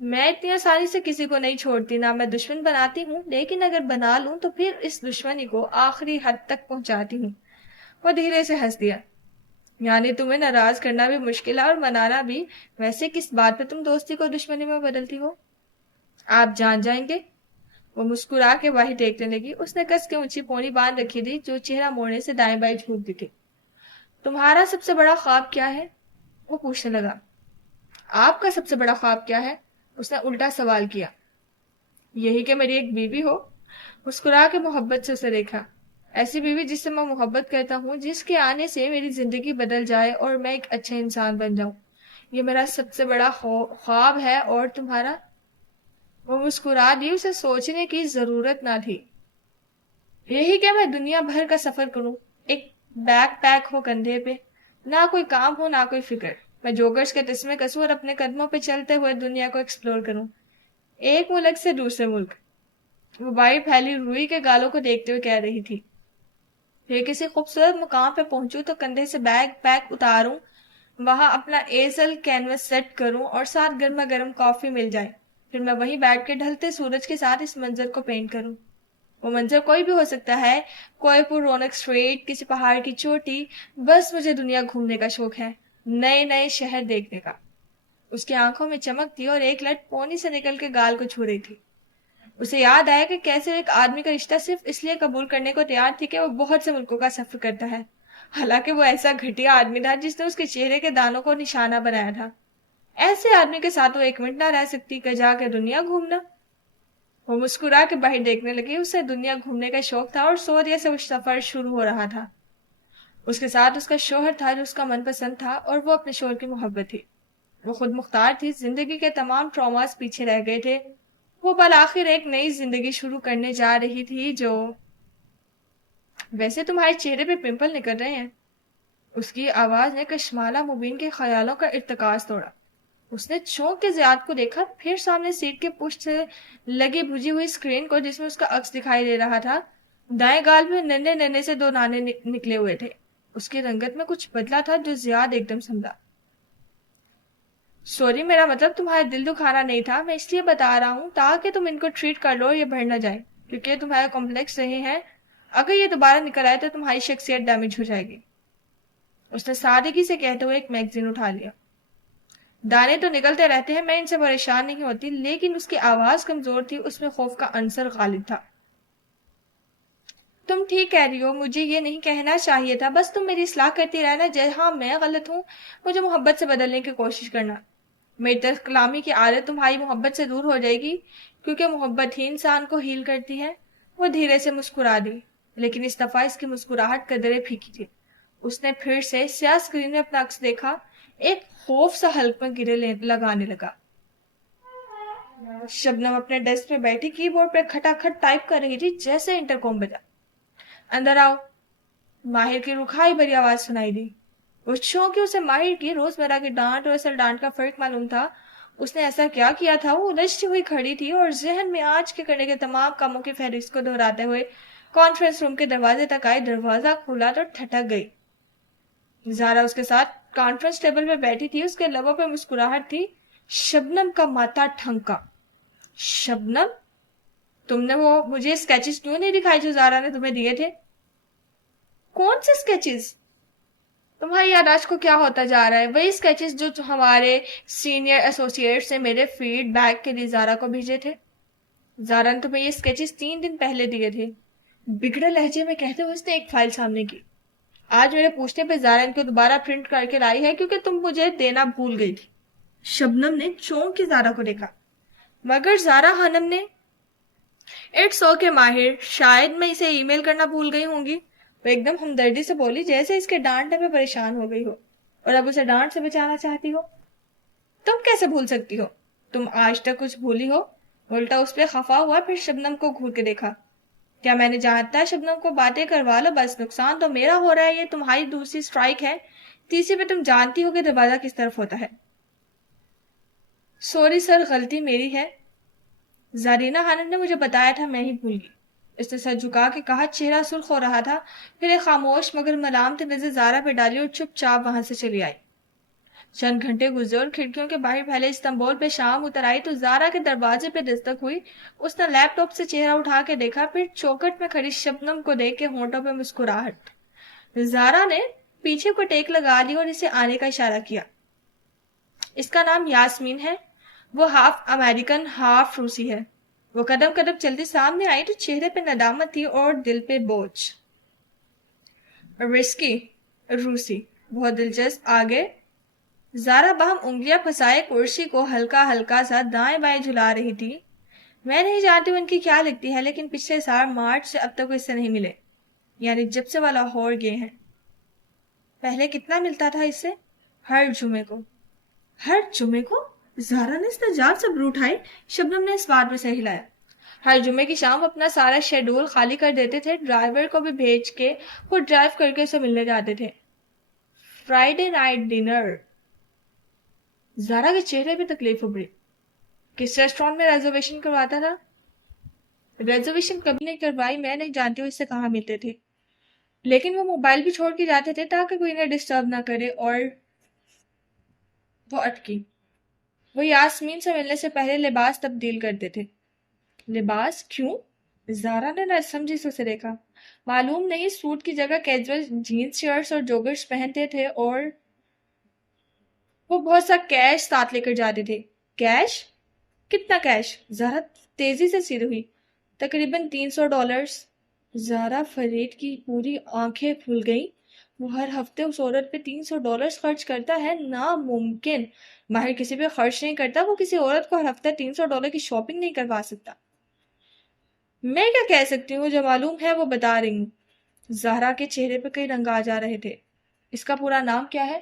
میں اتنی آسانی سے کسی کو نہیں چھوڑتی. نہ میں دشمن بناتی ہوں, لیکن اگر بنا لوں تو پھر اس دشمنی کو آخری حد تک پہنچاتی ہوں. وہ دھیرے سے ہنس دیا. یعنی تمہیں ناراض کرنا بھی مشکل ہے اور منانا بھی. ویسے کس بات پہ تم دوستی کو دشمنی میں بدلتی ہو؟ آپ جان جائیں گے. وہ مسکرا کے باہر دیکھنے لگی. اس نے کس کے اونچی پونی باندھ رکھی تھی جو چہرہ موڑنے سے دائیں بائیں جھوکتی تھی. تمہارا سب سے بڑا خواب کیا ہے؟ وہ پوچھنے لگا. آپ کا سب سے بڑا خواب کیا ہے؟ اس نے الٹا سوال کیا. یہی کہ میری ایک بیوی ہو. مسکرا کے محبت سے اسے دیکھا. ایسی بیوی جس سے میں محبت کرتا ہوں, جس کے آنے سے میری زندگی بدل جائے اور میں ایک اچھے انسان بن جاؤں. یہ میرا سب سے بڑا خواب ہے. اور تمہارا؟ وہ مسکرا دی. اسے سوچنے کی ضرورت نہ تھی. یہی کہ میں دنیا بھر کا سفر کروں. ایک بیک پیک ہو کندھے پہ. نہ کوئی کام ہو نہ کوئی فکر. میں جوگرز کے تسمے کسوں اور اپنے قدموں پہ چلتے ہوئے دنیا کو ایکسپلور کروں. ایک ملک سے دوسرے ملک. وہ باہر پھیلی روئی کے گالوں کو دیکھتے ہوئے کہہ رہی تھی. پھر کسی خوبصورت مقام پہ پہنچوں تو کندھے سے بیگ پیک اتاروں, وہاں اپنا ایزل کینوس سیٹ کروں اور ساتھ گرما گرم کافی مل جائے. پھر میں وہیں بیٹھ کے ڈھلتے سورج کے ساتھ اس منظر کو پینٹ کروں. وہ منظر کوئی بھی ہو سکتا ہے. کوئی پر رونق اسٹریٹ, کسی پہاڑ کی چوٹی. بس مجھے دنیا گھومنے کا شوق ہے, نئے نئے شہر دیکھنے کا. اس کی آنکھوں میں چمک تھی اور ایک لٹ پونی سے نکل کے گال کو چھو رہی تھی. اسے یاد آیا کہ کیسے ایک آدمی کا رشتہ صرف اس لیے قبول کرنے کو تیار تھی کہ وہ بہت سے ملکوں کا سفر کرتا ہے. حالانکہ وہ ایسا گھٹیا آدمی تھا جس نے اس کے چہرے کے دانوں کو نشانہ بنایا تھا. ایسے آدمی کے ساتھ وہ 1 منٹ نہ رہ سکتی کہ جا کے دنیا گھومنا. وہ مسکرا کے باہر دیکھنے لگی. اسے دنیا گھومنے کا شوق تھا اور سوریا سے وہ سفر شروع ہو رہا تھا. اس کے ساتھ اس کا شوہر تھا جو اس کا من پسند تھا, اور وہ اپنے شوہر کی محبت تھی. وہ خود مختار تھی. زندگی کے تمام ٹراماز پیچھے رہ گئے تھے. وہ بالآخر ایک نئی زندگی شروع کرنے جا رہی تھی جو... ویسے تمہارے چہرے پہ پمپل نکل رہے ہیں. اس کی آواز نے کشمالہ مبین کے خیالوں کا ارتکاز توڑا. اس نے چونک کے زیاد کو دیکھا, پھر سامنے سیٹ کے پشت سے لگی بجھی ہوئی اسکرین کو جس میں اس کا عکس دکھائی دے رہا تھا. دائیں گال میں ننے ننے سے دو دانے نکلے ہوئے تھے. اس کی رنگت میں کچھ بدلا تھا جو زیاد ایک دم سمجھا. سوری، میرا مطلب تمہارا دل دکھانا نہیں تھا. میں اس لیے بتا رہا ہوں تاکہ تم ان کو ٹریٹ کر لو اور یہ بڑھ نہ جائے، کیونکہ یہ تمہارا کمپلیکس رہے ہیں. اگر یہ دوبارہ نکل آئے تو تمہاری شخصیت ڈیمیج ہو جائے گی. اس نے سادگی سے کہتے ہوئے ایک میگزین اٹھا لیا. دانے تو نکلتے رہتے ہیں، میں ان سے پریشان نہیں ہوتی، لیکن اس کی آواز کمزور تھی، اس میں خوف کا عنصر غالب تھا. تم ٹھیک کہہ رہی ہو، مجھے یہ نہیں کہنا چاہیے تھا. بس تم میری اصلاح کرتی رہنا. جہاں میں غلط ہوں مجھے محبت سے بدلنے کی کوشش کرنا. میری طرز کلامی کی عادت تمہاری محبت سے دور ہو جائے گی، کیونکہ محبت ہی انسان کو ہیل کرتی ہے. وہ دھیرے سے مسکرا دی، لیکن اس دفعہ اس کی مسکراہٹ قدرے پھیکی تھی. اس نے پھر سے سیاہ اسکرین میں اپنا عکس دیکھا. ایک خوف سا حلق میں گرے لگانے لگا. شبنم اپنے ڈیسک پہ بیٹھی کی بورڈ پہ کھٹا کھٹ ٹائپ کر رہی تھی. جیسے انٹر کام بجا. اندر آؤ، ماہر کی رکھائی بھری آواز سنائی دی. اس چونکہ اسے ماہر کی روزمرہ کی ڈانٹ اور اصل ڈانٹ کا فرق معلوم تھا. اس نے ایسا کیا کیا تھا؟ وہ الجھتی ہوئی کھڑی تھی اور ذہن میں آج کے کرنے کے تمام کاموں کی فہرست کو دہراتے ہوئے کانفرنس روم کے دروازے تک آئی. دروازہ کھلا تو ٹھٹک گئی. زارا اس کے ساتھ کانفرنس ٹیبل پہ بیٹھی تھی. اس کے لبوں پہ مسکراہٹ تھی. شبنم کا ماتھا ٹھنکا. شبنم، تم نے وہ مجھے اسکیچز کیوں نہیں دکھائے جو زارا نے تمہیں دیے تھے؟ کون سے اسکیچز؟ تمہاری یادداشت کو کیا ہوتا جا رہا ہے؟ وہی اسکیچز جو ہمارے سینئر ایسوسیٹس نے میرے فیڈ بیک کے لیے زارا کو بھیجے تھے. زارا نے تمہیں یہ اسکیچز 3 دن پہلے دیے تھے. بگڑے لہجے میں کہتے ہوئے اس نے ایک فائل سامنے کی. آج میرے پوچھنے پہ زارا ان کو دوبارہ پرنٹ کر کے لائی ہے کیونکہ تم مجھے دینا بھول گئی تھی. شبنم نے چونک کے زارا کو دیکھا. مگر زارا خانم نے اٹس اوکے ماہر، شاید میں اسے ای میل کرنا بھول گئی ہوں گی. وہ ایک دم ہمدردی سے بولی، جیسے اس کے ڈانٹنے میں پریشان ہو گئی ہو اور اب اسے ڈانٹ سے بچانا چاہتی ہو. تم کیسے بھول سکتی ہو؟ تم آج تک کچھ بھولی ہو؟ الٹا اس پہ خفا ہوا. پھر شبنم کو گھور کے دیکھا. کیا میں نے جانتا ہے شبنم کو باتیں کروا لو بس، نقصان تو میرا ہو رہا ہے. یہ تمہاری دوسری اسٹرائک ہے. تیسری پہ تم جانتی ہو کہ دروازہ کس طرف ہوتا ہے. سوری سر، غلطی میری ہے. زارینہ خانم نے مجھے بتایا تھا، میں ہی بھول گئی. اس نے سر جھکا کے کہا. چہرہ سرخ ہو رہا تھا. پھر ایک خاموش مگر ملامت نظر زارا پہ ڈالی اور چپ چاپ وہاں سے چلی آئی. چند گھنٹے گزرے اور کھڑکیوں کے باہر پھیلے استنبول پہ شام اتر آئی تو زارا کے دروازے پہ دستک ہوئی. اس نے لیپ ٹاپ سے چہرہ اٹھا کے دیکھا. پھر چوکٹ میں کھڑی شبنم کو دیکھ کے ہونٹوں پہ مسکراہٹ. زارا نے پیچھے کو ٹیک لگا لی اور اسے آنے کا اشارہ کیا. اس کا نام یاسمین ہے. وہ ہاف امریکن ہاف روسی ہے. وہ قدم قدم چلتی سامنے آئی تو چہرے پہ ندامت تھی اور دل پہ بوجھ. رسکی روسی، بہت دلچسپ. آگے؟ زارا باہم انگلیاں پھنسائے کرسی کو ہلکا ہلکا سا دائیں بائیں جھلا رہی تھی. میں نہیں جانتی ان کی کیا لگتی ہے، لیکن پچھلے سال مارچ سے اب تک وہ اس سے نہیں ملے، یعنی جب سے وہ لاہور گئے ہیں. پہلے کتنا ملتا تھا اس سے؟ ہر جمعے کو. ہر جمعے کو؟ زارا نے استعجاب سے ابرو اٹھائی. شبنم نے اس بات میں سر ہلایا. ہر جمعے کی شام اپنا سارا شیڈول خالی کر دیتے تھے. ڈرائیور کو بھی بھیج کے وہ ڈرائیو کر کے اسے ملنے جاتے تھے. Friday night dinner. زارا کے چہرے پہ تکلیف ابھری. کس ریسٹورینٹ میں ریزرویشن کرواتا تھا؟ ریزرویشن کبھی نہیں کروائی. میں نہیں جانتی ہوں اس سے کہاں ملتے تھے، لیکن وہ موبائل بھی چھوڑ کے جاتے تھے تاکہ کوئی انہیں ڈسٹرب نہ کرے. اور وہ اٹکی. وہ یاسمین سے ملنے سے پہلے لباس تبدیل کرتے تھے. لباس کیوں؟ زارا نے نہ سمجھی سے اسے دیکھا. معلوم نہیں، سوٹ کی جگہ کیجول جینز شرٹس اور جوگرز پہنتے تھے اور وہ بہت سا کیش ساتھ لے کر جاتے تھے. کیش؟ کتنا کیش؟ زارا تیزی سے سیدھ ہوئی. تقریباً $300. زارا فرید کی پوری آنکھیں کھل گئی. وہ ہر ہفتے اس عورت پہ $300 خرچ کرتا ہے؟ ناممکن. ماہر کسی پہ خرچ نہیں کرتا. وہ کسی عورت کو ہر ہفتے $300 کی شاپنگ نہیں کروا سکتا. میں کیا کہہ سکتی ہوں؟ جو معلوم ہے وہ بتا رہی ہوں. زہرا کے چہرے پہ کئی رنگ آ جا رہے تھے. اس کا پورا نام کیا ہے؟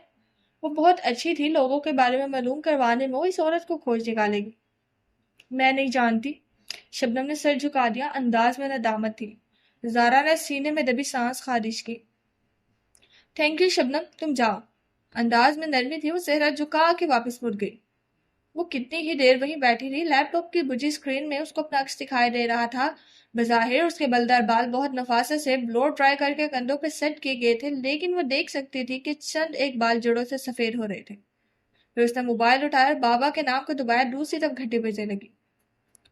وہ بہت اچھی تھی. لوگوں کے بارے میں معلوم کروانے میں وہ اس عورت کو کھوج نکالے گی. میں نہیں جانتی. شبنم نے سر جھکا دیا. انداز میں ندامت تھی. زارا نے سینے میں دبی سانس خارج کی. تھینک یو شبنم، تم جاؤ. انداز میں نرمی تھی. وہ چہرہ جھکا کے واپس مڑ گئی. وہ کتنی ہی دیر وہیں بیٹھی رہی. لیپ ٹاپ کی بجھی اسکرین میں اس کو اپنا عکس دکھائی دے رہا تھا. بظاہر اس کے بلدار بال بہت نفاست سے بلو ڈرائی کر کے کندھوں پہ سیٹ کیے گئے تھے، لیکن وہ دیکھ سکتی تھی کہ چند ایک بال جڑوں سے سفید ہو رہے تھے. پھر اس نے موبائل اٹھایا اور بابا کے نام کو دبایا. دوسری طرف گھنٹی بجنے لگی.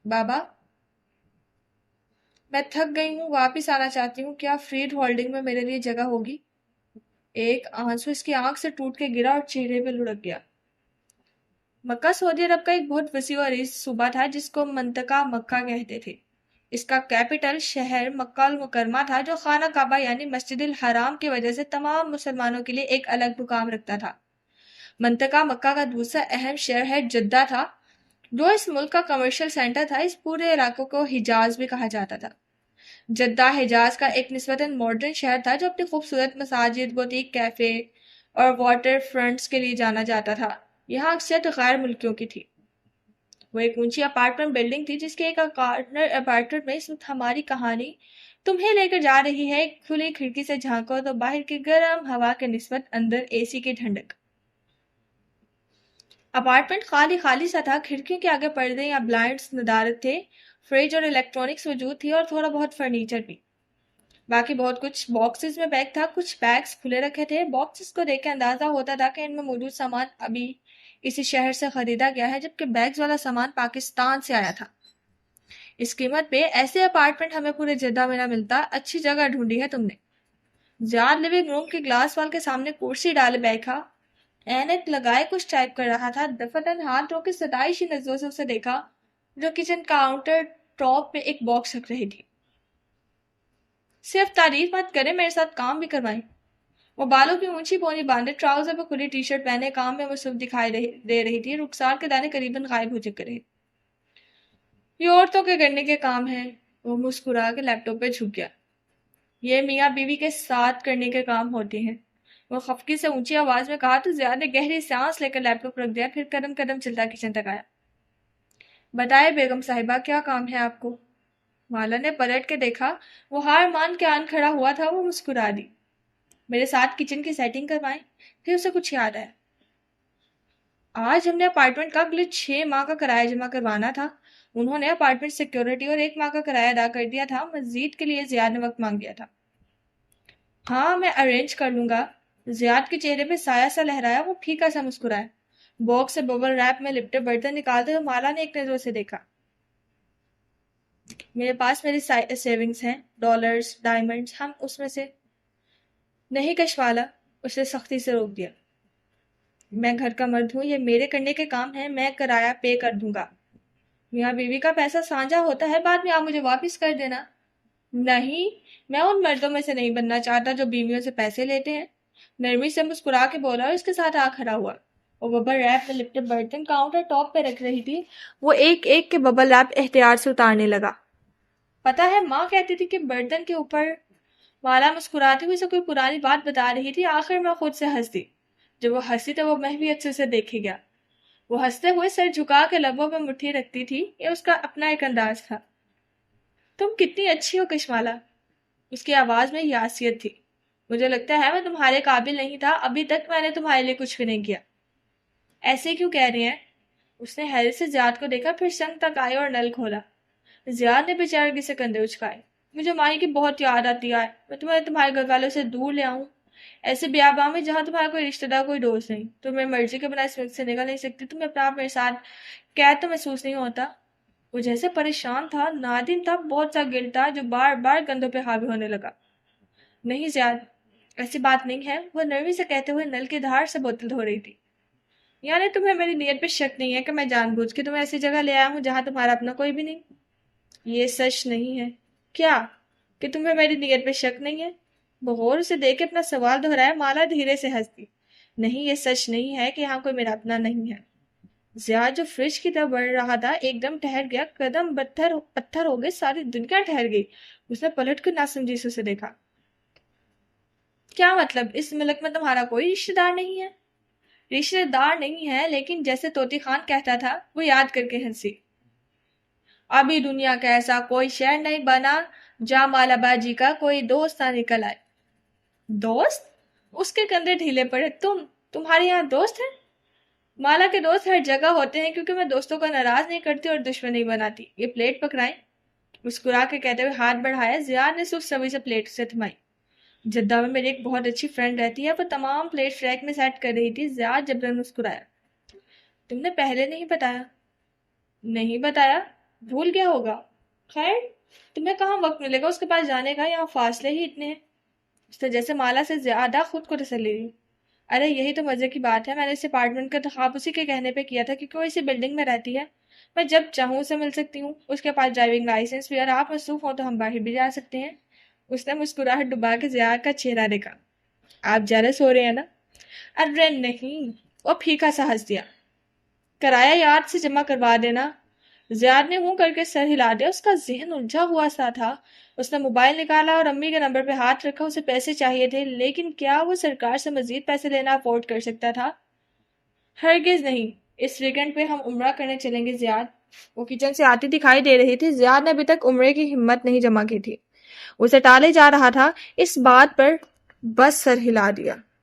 بابا، میں تھک گئی ہوں، واپس آنا چاہتی ہوں. کیا فریڈ ہولڈنگ میں میرے لیے جگہ ہوگی؟ ایک آنسو اس کی آنکھ سے ٹوٹ کے گرا اور چہرے پہ لڑک گیا. مکہ سعودی عرب کا ایک بہت وسیع اور عریض صوبہ تھا جس کو منطقہ مکہ کہتے تھے. اس کا کیپٹل شہر مکہ المکرمہ تھا جو خانہ کعبہ یعنی مسجد الحرام کی وجہ سے تمام مسلمانوں کے لیے ایک الگ مقام رکھتا تھا. منطقہ مکہ کا دوسرا اہم شہر ہے جدہ تھا جو اس ملک کا کمرشل سینٹر تھا. اس پورے علاقے کو حجاز بھی کہا جاتا تھا. جدہ حجاز کا ایک نسبتاً ماڈرن شہر تھا جو اپنی خوبصورت مساجد، بوتیک، کیفے اور واٹر فرنٹس کے لیے جانا جاتا تھا. یہاں اکثریت غیر ملکیوں کی تھی. وہ ایک اونچی اپارٹمنٹ بلڈنگ تھی جس کے ایک کارنر اپارٹمنٹ میں اس وقت ہماری کہانی تمہیں لے کر جا رہی ہے. کھلی کھڑکی سے جھانکو تو باہر کی گرم ہوا کے نسبت اندر اے سی کی ٹھنڈک. اپارٹمنٹ خالی خالی سا تھا. کھڑکیوں کے آگے پردے یا بلائنڈز ندارت تھے. فریج اور الیکٹرانکس موجود تھی اور تھوڑا بہت فرنیچر بھی. باقی بہت کچھ باکسز میں پیک تھا. کچھ بیگز کھلے رکھے تھے. باکسز کو دیکھ کے اندازہ ہوتا تھا کہ ان میں موجود سامان ابھی اسی شہر سے خریدا گیا ہے، جبکہ بیگز والا سامان پاکستان سے آیا تھا. اس قیمت پہ ایسے اپارٹمنٹ ہمیں پورے جدہ میں نہ ملتا. اچھی جگہ ڈھونڈی ہے تم نے. زیاد لیونگ روم کے گلاس وال کے سامنے کرسی ڈالے بیٹھا، اینک لگائے کچھ ٹائپ کر رہا تھا. دفتن ہاتھ دھو کے ستائشی نظروں سے اسے دیکھا جو کچن کاؤنٹر ٹاپ پہ ایک باکس رکھ رہی تھی. صرف تعریف مت کرے، میرے ساتھ کام بھی کروائیں. وہ بالوں کی اونچی پونی باندھے، ٹراؤزر پہ کھلی ٹی شرٹ پہنے کام میں مصروف دکھائی دے رہی تھی. رخسار کے دانے قریباً غائب ہو چکے رہے. یہ عورتوں کے کرنے کے کام ہے. وہ مسکرا کے لیپ ٹاپ پہ جھک گیا. یہ میاں بیوی کے ساتھ کرنے کے کام ہوتے ہیں. وہ خفقی سے اونچی آواز میں کہا تو زیاد نے گہری سانس لے کر لیپ ٹاپ رکھ دیا. پھر قدم قدم چلتا کچن تک آیا. بتائے بیگم صاحبہ، کیا کام ہے آپ کو؟ مالا نے پلٹ کے دیکھا. وہ ہار مان کے آن کھڑا ہوا تھا. وہ مسکرا دی. میرے ساتھ کچن کی سیٹنگ کروائیں. پھر اسے کچھ یاد آیا. آج ہم نے اپارٹمنٹ کا اگلے 6 ماہ کا کرایہ جمع کروانا تھا. انہوں نے اپارٹمنٹ سیکیورٹی اور 1 ماہ کا کرایہ ادا کر دیا تھا. مزید کے لیے زیاد نے وقت مانگ دیا تھا. ہاں، میں ارینج کر لوں گا. زیاد کے چہرے پہ سایہ سا لہرایا. وہ پھیکا سا مسکرایا. باکس سے ببل ریپ میں لپٹے برتن نکالتے ہوئے مالا نے ایک نظر سے دیکھا. میرے پاس میری سیونگز ہیں، ڈالرز، ڈائمنڈز. ہم اس میں سے نہیں کشوالا. اسے سختی سے روک دیا. میں گھر کا مرد ہوں. یہ میرے کرنے کے کام ہیں. میں کرایہ پے کر دوں گا. میاں بیوی کا پیسہ سانجھا ہوتا ہے. بعد میں آپ مجھے واپس کر دینا. نہیں، میں ان مردوں میں سے نہیں بننا چاہتا جو بیویوں سے پیسے لیتے ہیں. نرمی سے مسکرا کے بولا اور اس کے ساتھ آ کھڑا ہوا. وہ ببل ریپ میں لپٹے برتن کاؤنٹر ٹاپ پہ رکھ رہی تھی. وہ ایک ایک کے ببل ریپ احتیاط سے اتارنے لگا. پتا ہے، ماں کہتی تھی کہ برتن کے اوپر. والا مسکراتی ہوئی سے کوئی پرانی بات بتا رہی تھی. آخر میں خود سے ہنس دی. جب وہ ہنسی تو وہ میں بھی اچھے سے دیکھے گیا. وہ ہنستے ہوئے سر جھکا کے لبوں پہ مٹھی رکھتی تھی. یہ اس کا اپنا ایک انداز تھا. تم کتنی اچھی ہو کشمالا. اس کی آواز میں یاسیت تھی. مجھے لگتا ہے میں تمہارے قابل نہیں تھا. ابھی تک میں نے تمہارے لیے کچھ بھی نہیں کیا. ایسے کیوں کہہ رہی ہیں؟ اس نے حیرت سے زیاد کو دیکھا. پھر سنگ تک آئے اور نل کھولا. زیاد نے بےچارگی سے کندھے اچکائے. مجھے مائی کی بہت یاد آتی ہے. میں تمہارے گھر والوں سے دور لے آؤں، ایسے بیاباں میں جہاں تمہارا کوئی رشتہ دار، کوئی دوست نہیں. تم میری مرضی کے بنا اس وقت سے نکل نہیں سکتی. تمہیں اپنا آپ میرے ساتھ قید تو محسوس نہیں ہوتا؟ وہ جیسے پریشان تھا، نادم تھا، بہت سا گل تھا جو بار بار کندھوں پہ حاوی ہونے لگا. نہیں زیاد، ایسی بات نہیں ہے. وہ نرمی سے کہتے ہوئے نل کی دھار سے بوتل دھو رہی تھی. یعنی تمہیں میری نیت پہ شک نہیں ہے کہ میں جان بوجھ کے تمہیں ایسی جگہ لے آیا ہوں جہاں تمہارا اپنا کوئی بھی نہیں؟ یہ سچ نہیں ہے. کیا کہ تمہیں میری نیت پہ شک نہیں ہے؟ بغور اسے دیکھ کے اپنا سوال دہرایا. مالا دھیرے سے ہنس دی. نہیں، یہ سچ نہیں ہے کہ یہاں کوئی میرا اپنا نہیں ہے. زیاد جو فریج کی طرف بڑھ رہا تھا ایک دم ٹھہر گیا. قدم پتھر ہو گئے. ساری دنیا ٹھہر گئی. اس نے پلٹ کر ناسمجھی سے اسے دیکھا. کیا مطلب؟ اس ملک میں تمہارا کوئی رشتہ دار نہیں ہے؟ رشتہ دار نہیں ہے، لیکن جیسے طوطی خان کہتا تھا. وہ یاد کر کے ہنسی. ابھی دنیا کا ایسا کوئی شہر نہیں بنا جہاں مالا باجی کا کوئی دوست نہ نکل آئے. دوست؟ اس کے کندھے ڈھیلے پڑے. تمہارے یہاں دوست ہیں؟ مالا کے دوست ہر جگہ ہوتے ہیں کیونکہ میں دوستوں کو ناراض نہیں کرتی اور دشمن نہیں بناتی. یہ پلیٹ پکڑائیں. مسکرا کے کہتے ہوئے ہاتھ بڑھایا. زیاد نے سست روی سے پلیٹ سے تھمائی. جدہ میں میری ایک بہت اچھی فرینڈ رہتی ہے. وہ تمام پلیٹ ریک میں سیٹ کر رہی تھی. زیاد جبرن مسکرایا. تم نے پہلے نہیں بتایا. نہیں بتایا؟ بھول گیا ہوگا. خیر تمہیں کہاں وقت ملے گا اس کے پاس جانے کا, یہاں فاصلے ہی اتنے ہیں. اس نے جیسے مالا سے زیادہ خود کو تسلی دی. ارے یہی تو مزے کی بات ہے. میں نے اس اپارٹمنٹ کا انتخاب اسی کے کہنے پہ کیا تھا کیونکہ وہ اسی بلڈنگ میں رہتی ہے. میں جب چاہوں اسے مل سکتی ہوں. اس کے پاس ڈرائیونگ لائسنس بھی, اور آپ مصروف ہوں تو ہم باہر بھی جا سکتے ہیں. اس نے مسکراہٹ ڈبا کے زیاد کا چہرہ دیکھا. آپ جیلس ہو رہے ہیں نا؟ ارے نہیں. وہ پھیکا سا ہنس دیا. کرایہ یاد سے جمع کروا دینا. زیاد نے منہ کر کے سر ہلا دیا. اس کا ذہن الجھا ہوا سا تھا. اس نے موبائل نکالا اور امی کے نمبر پہ ہاتھ رکھا. اسے پیسے چاہیے تھے, لیکن کیا وہ سرکار سے مزید پیسے لینا افورڈ کر سکتا تھا؟ ہرگز نہیں. اس ویکنڈ پہ ہم عمرہ کرنے چلیں گے زیاد. وہ کچن سے آتی دکھائی دے رہی تھی. زیاد نے ابھی تک عمرے کی ہمت نہیں جمع کی تھی. اسے ٹالے جا رہا تھا. اس بات پر بس سر ہلا دیا.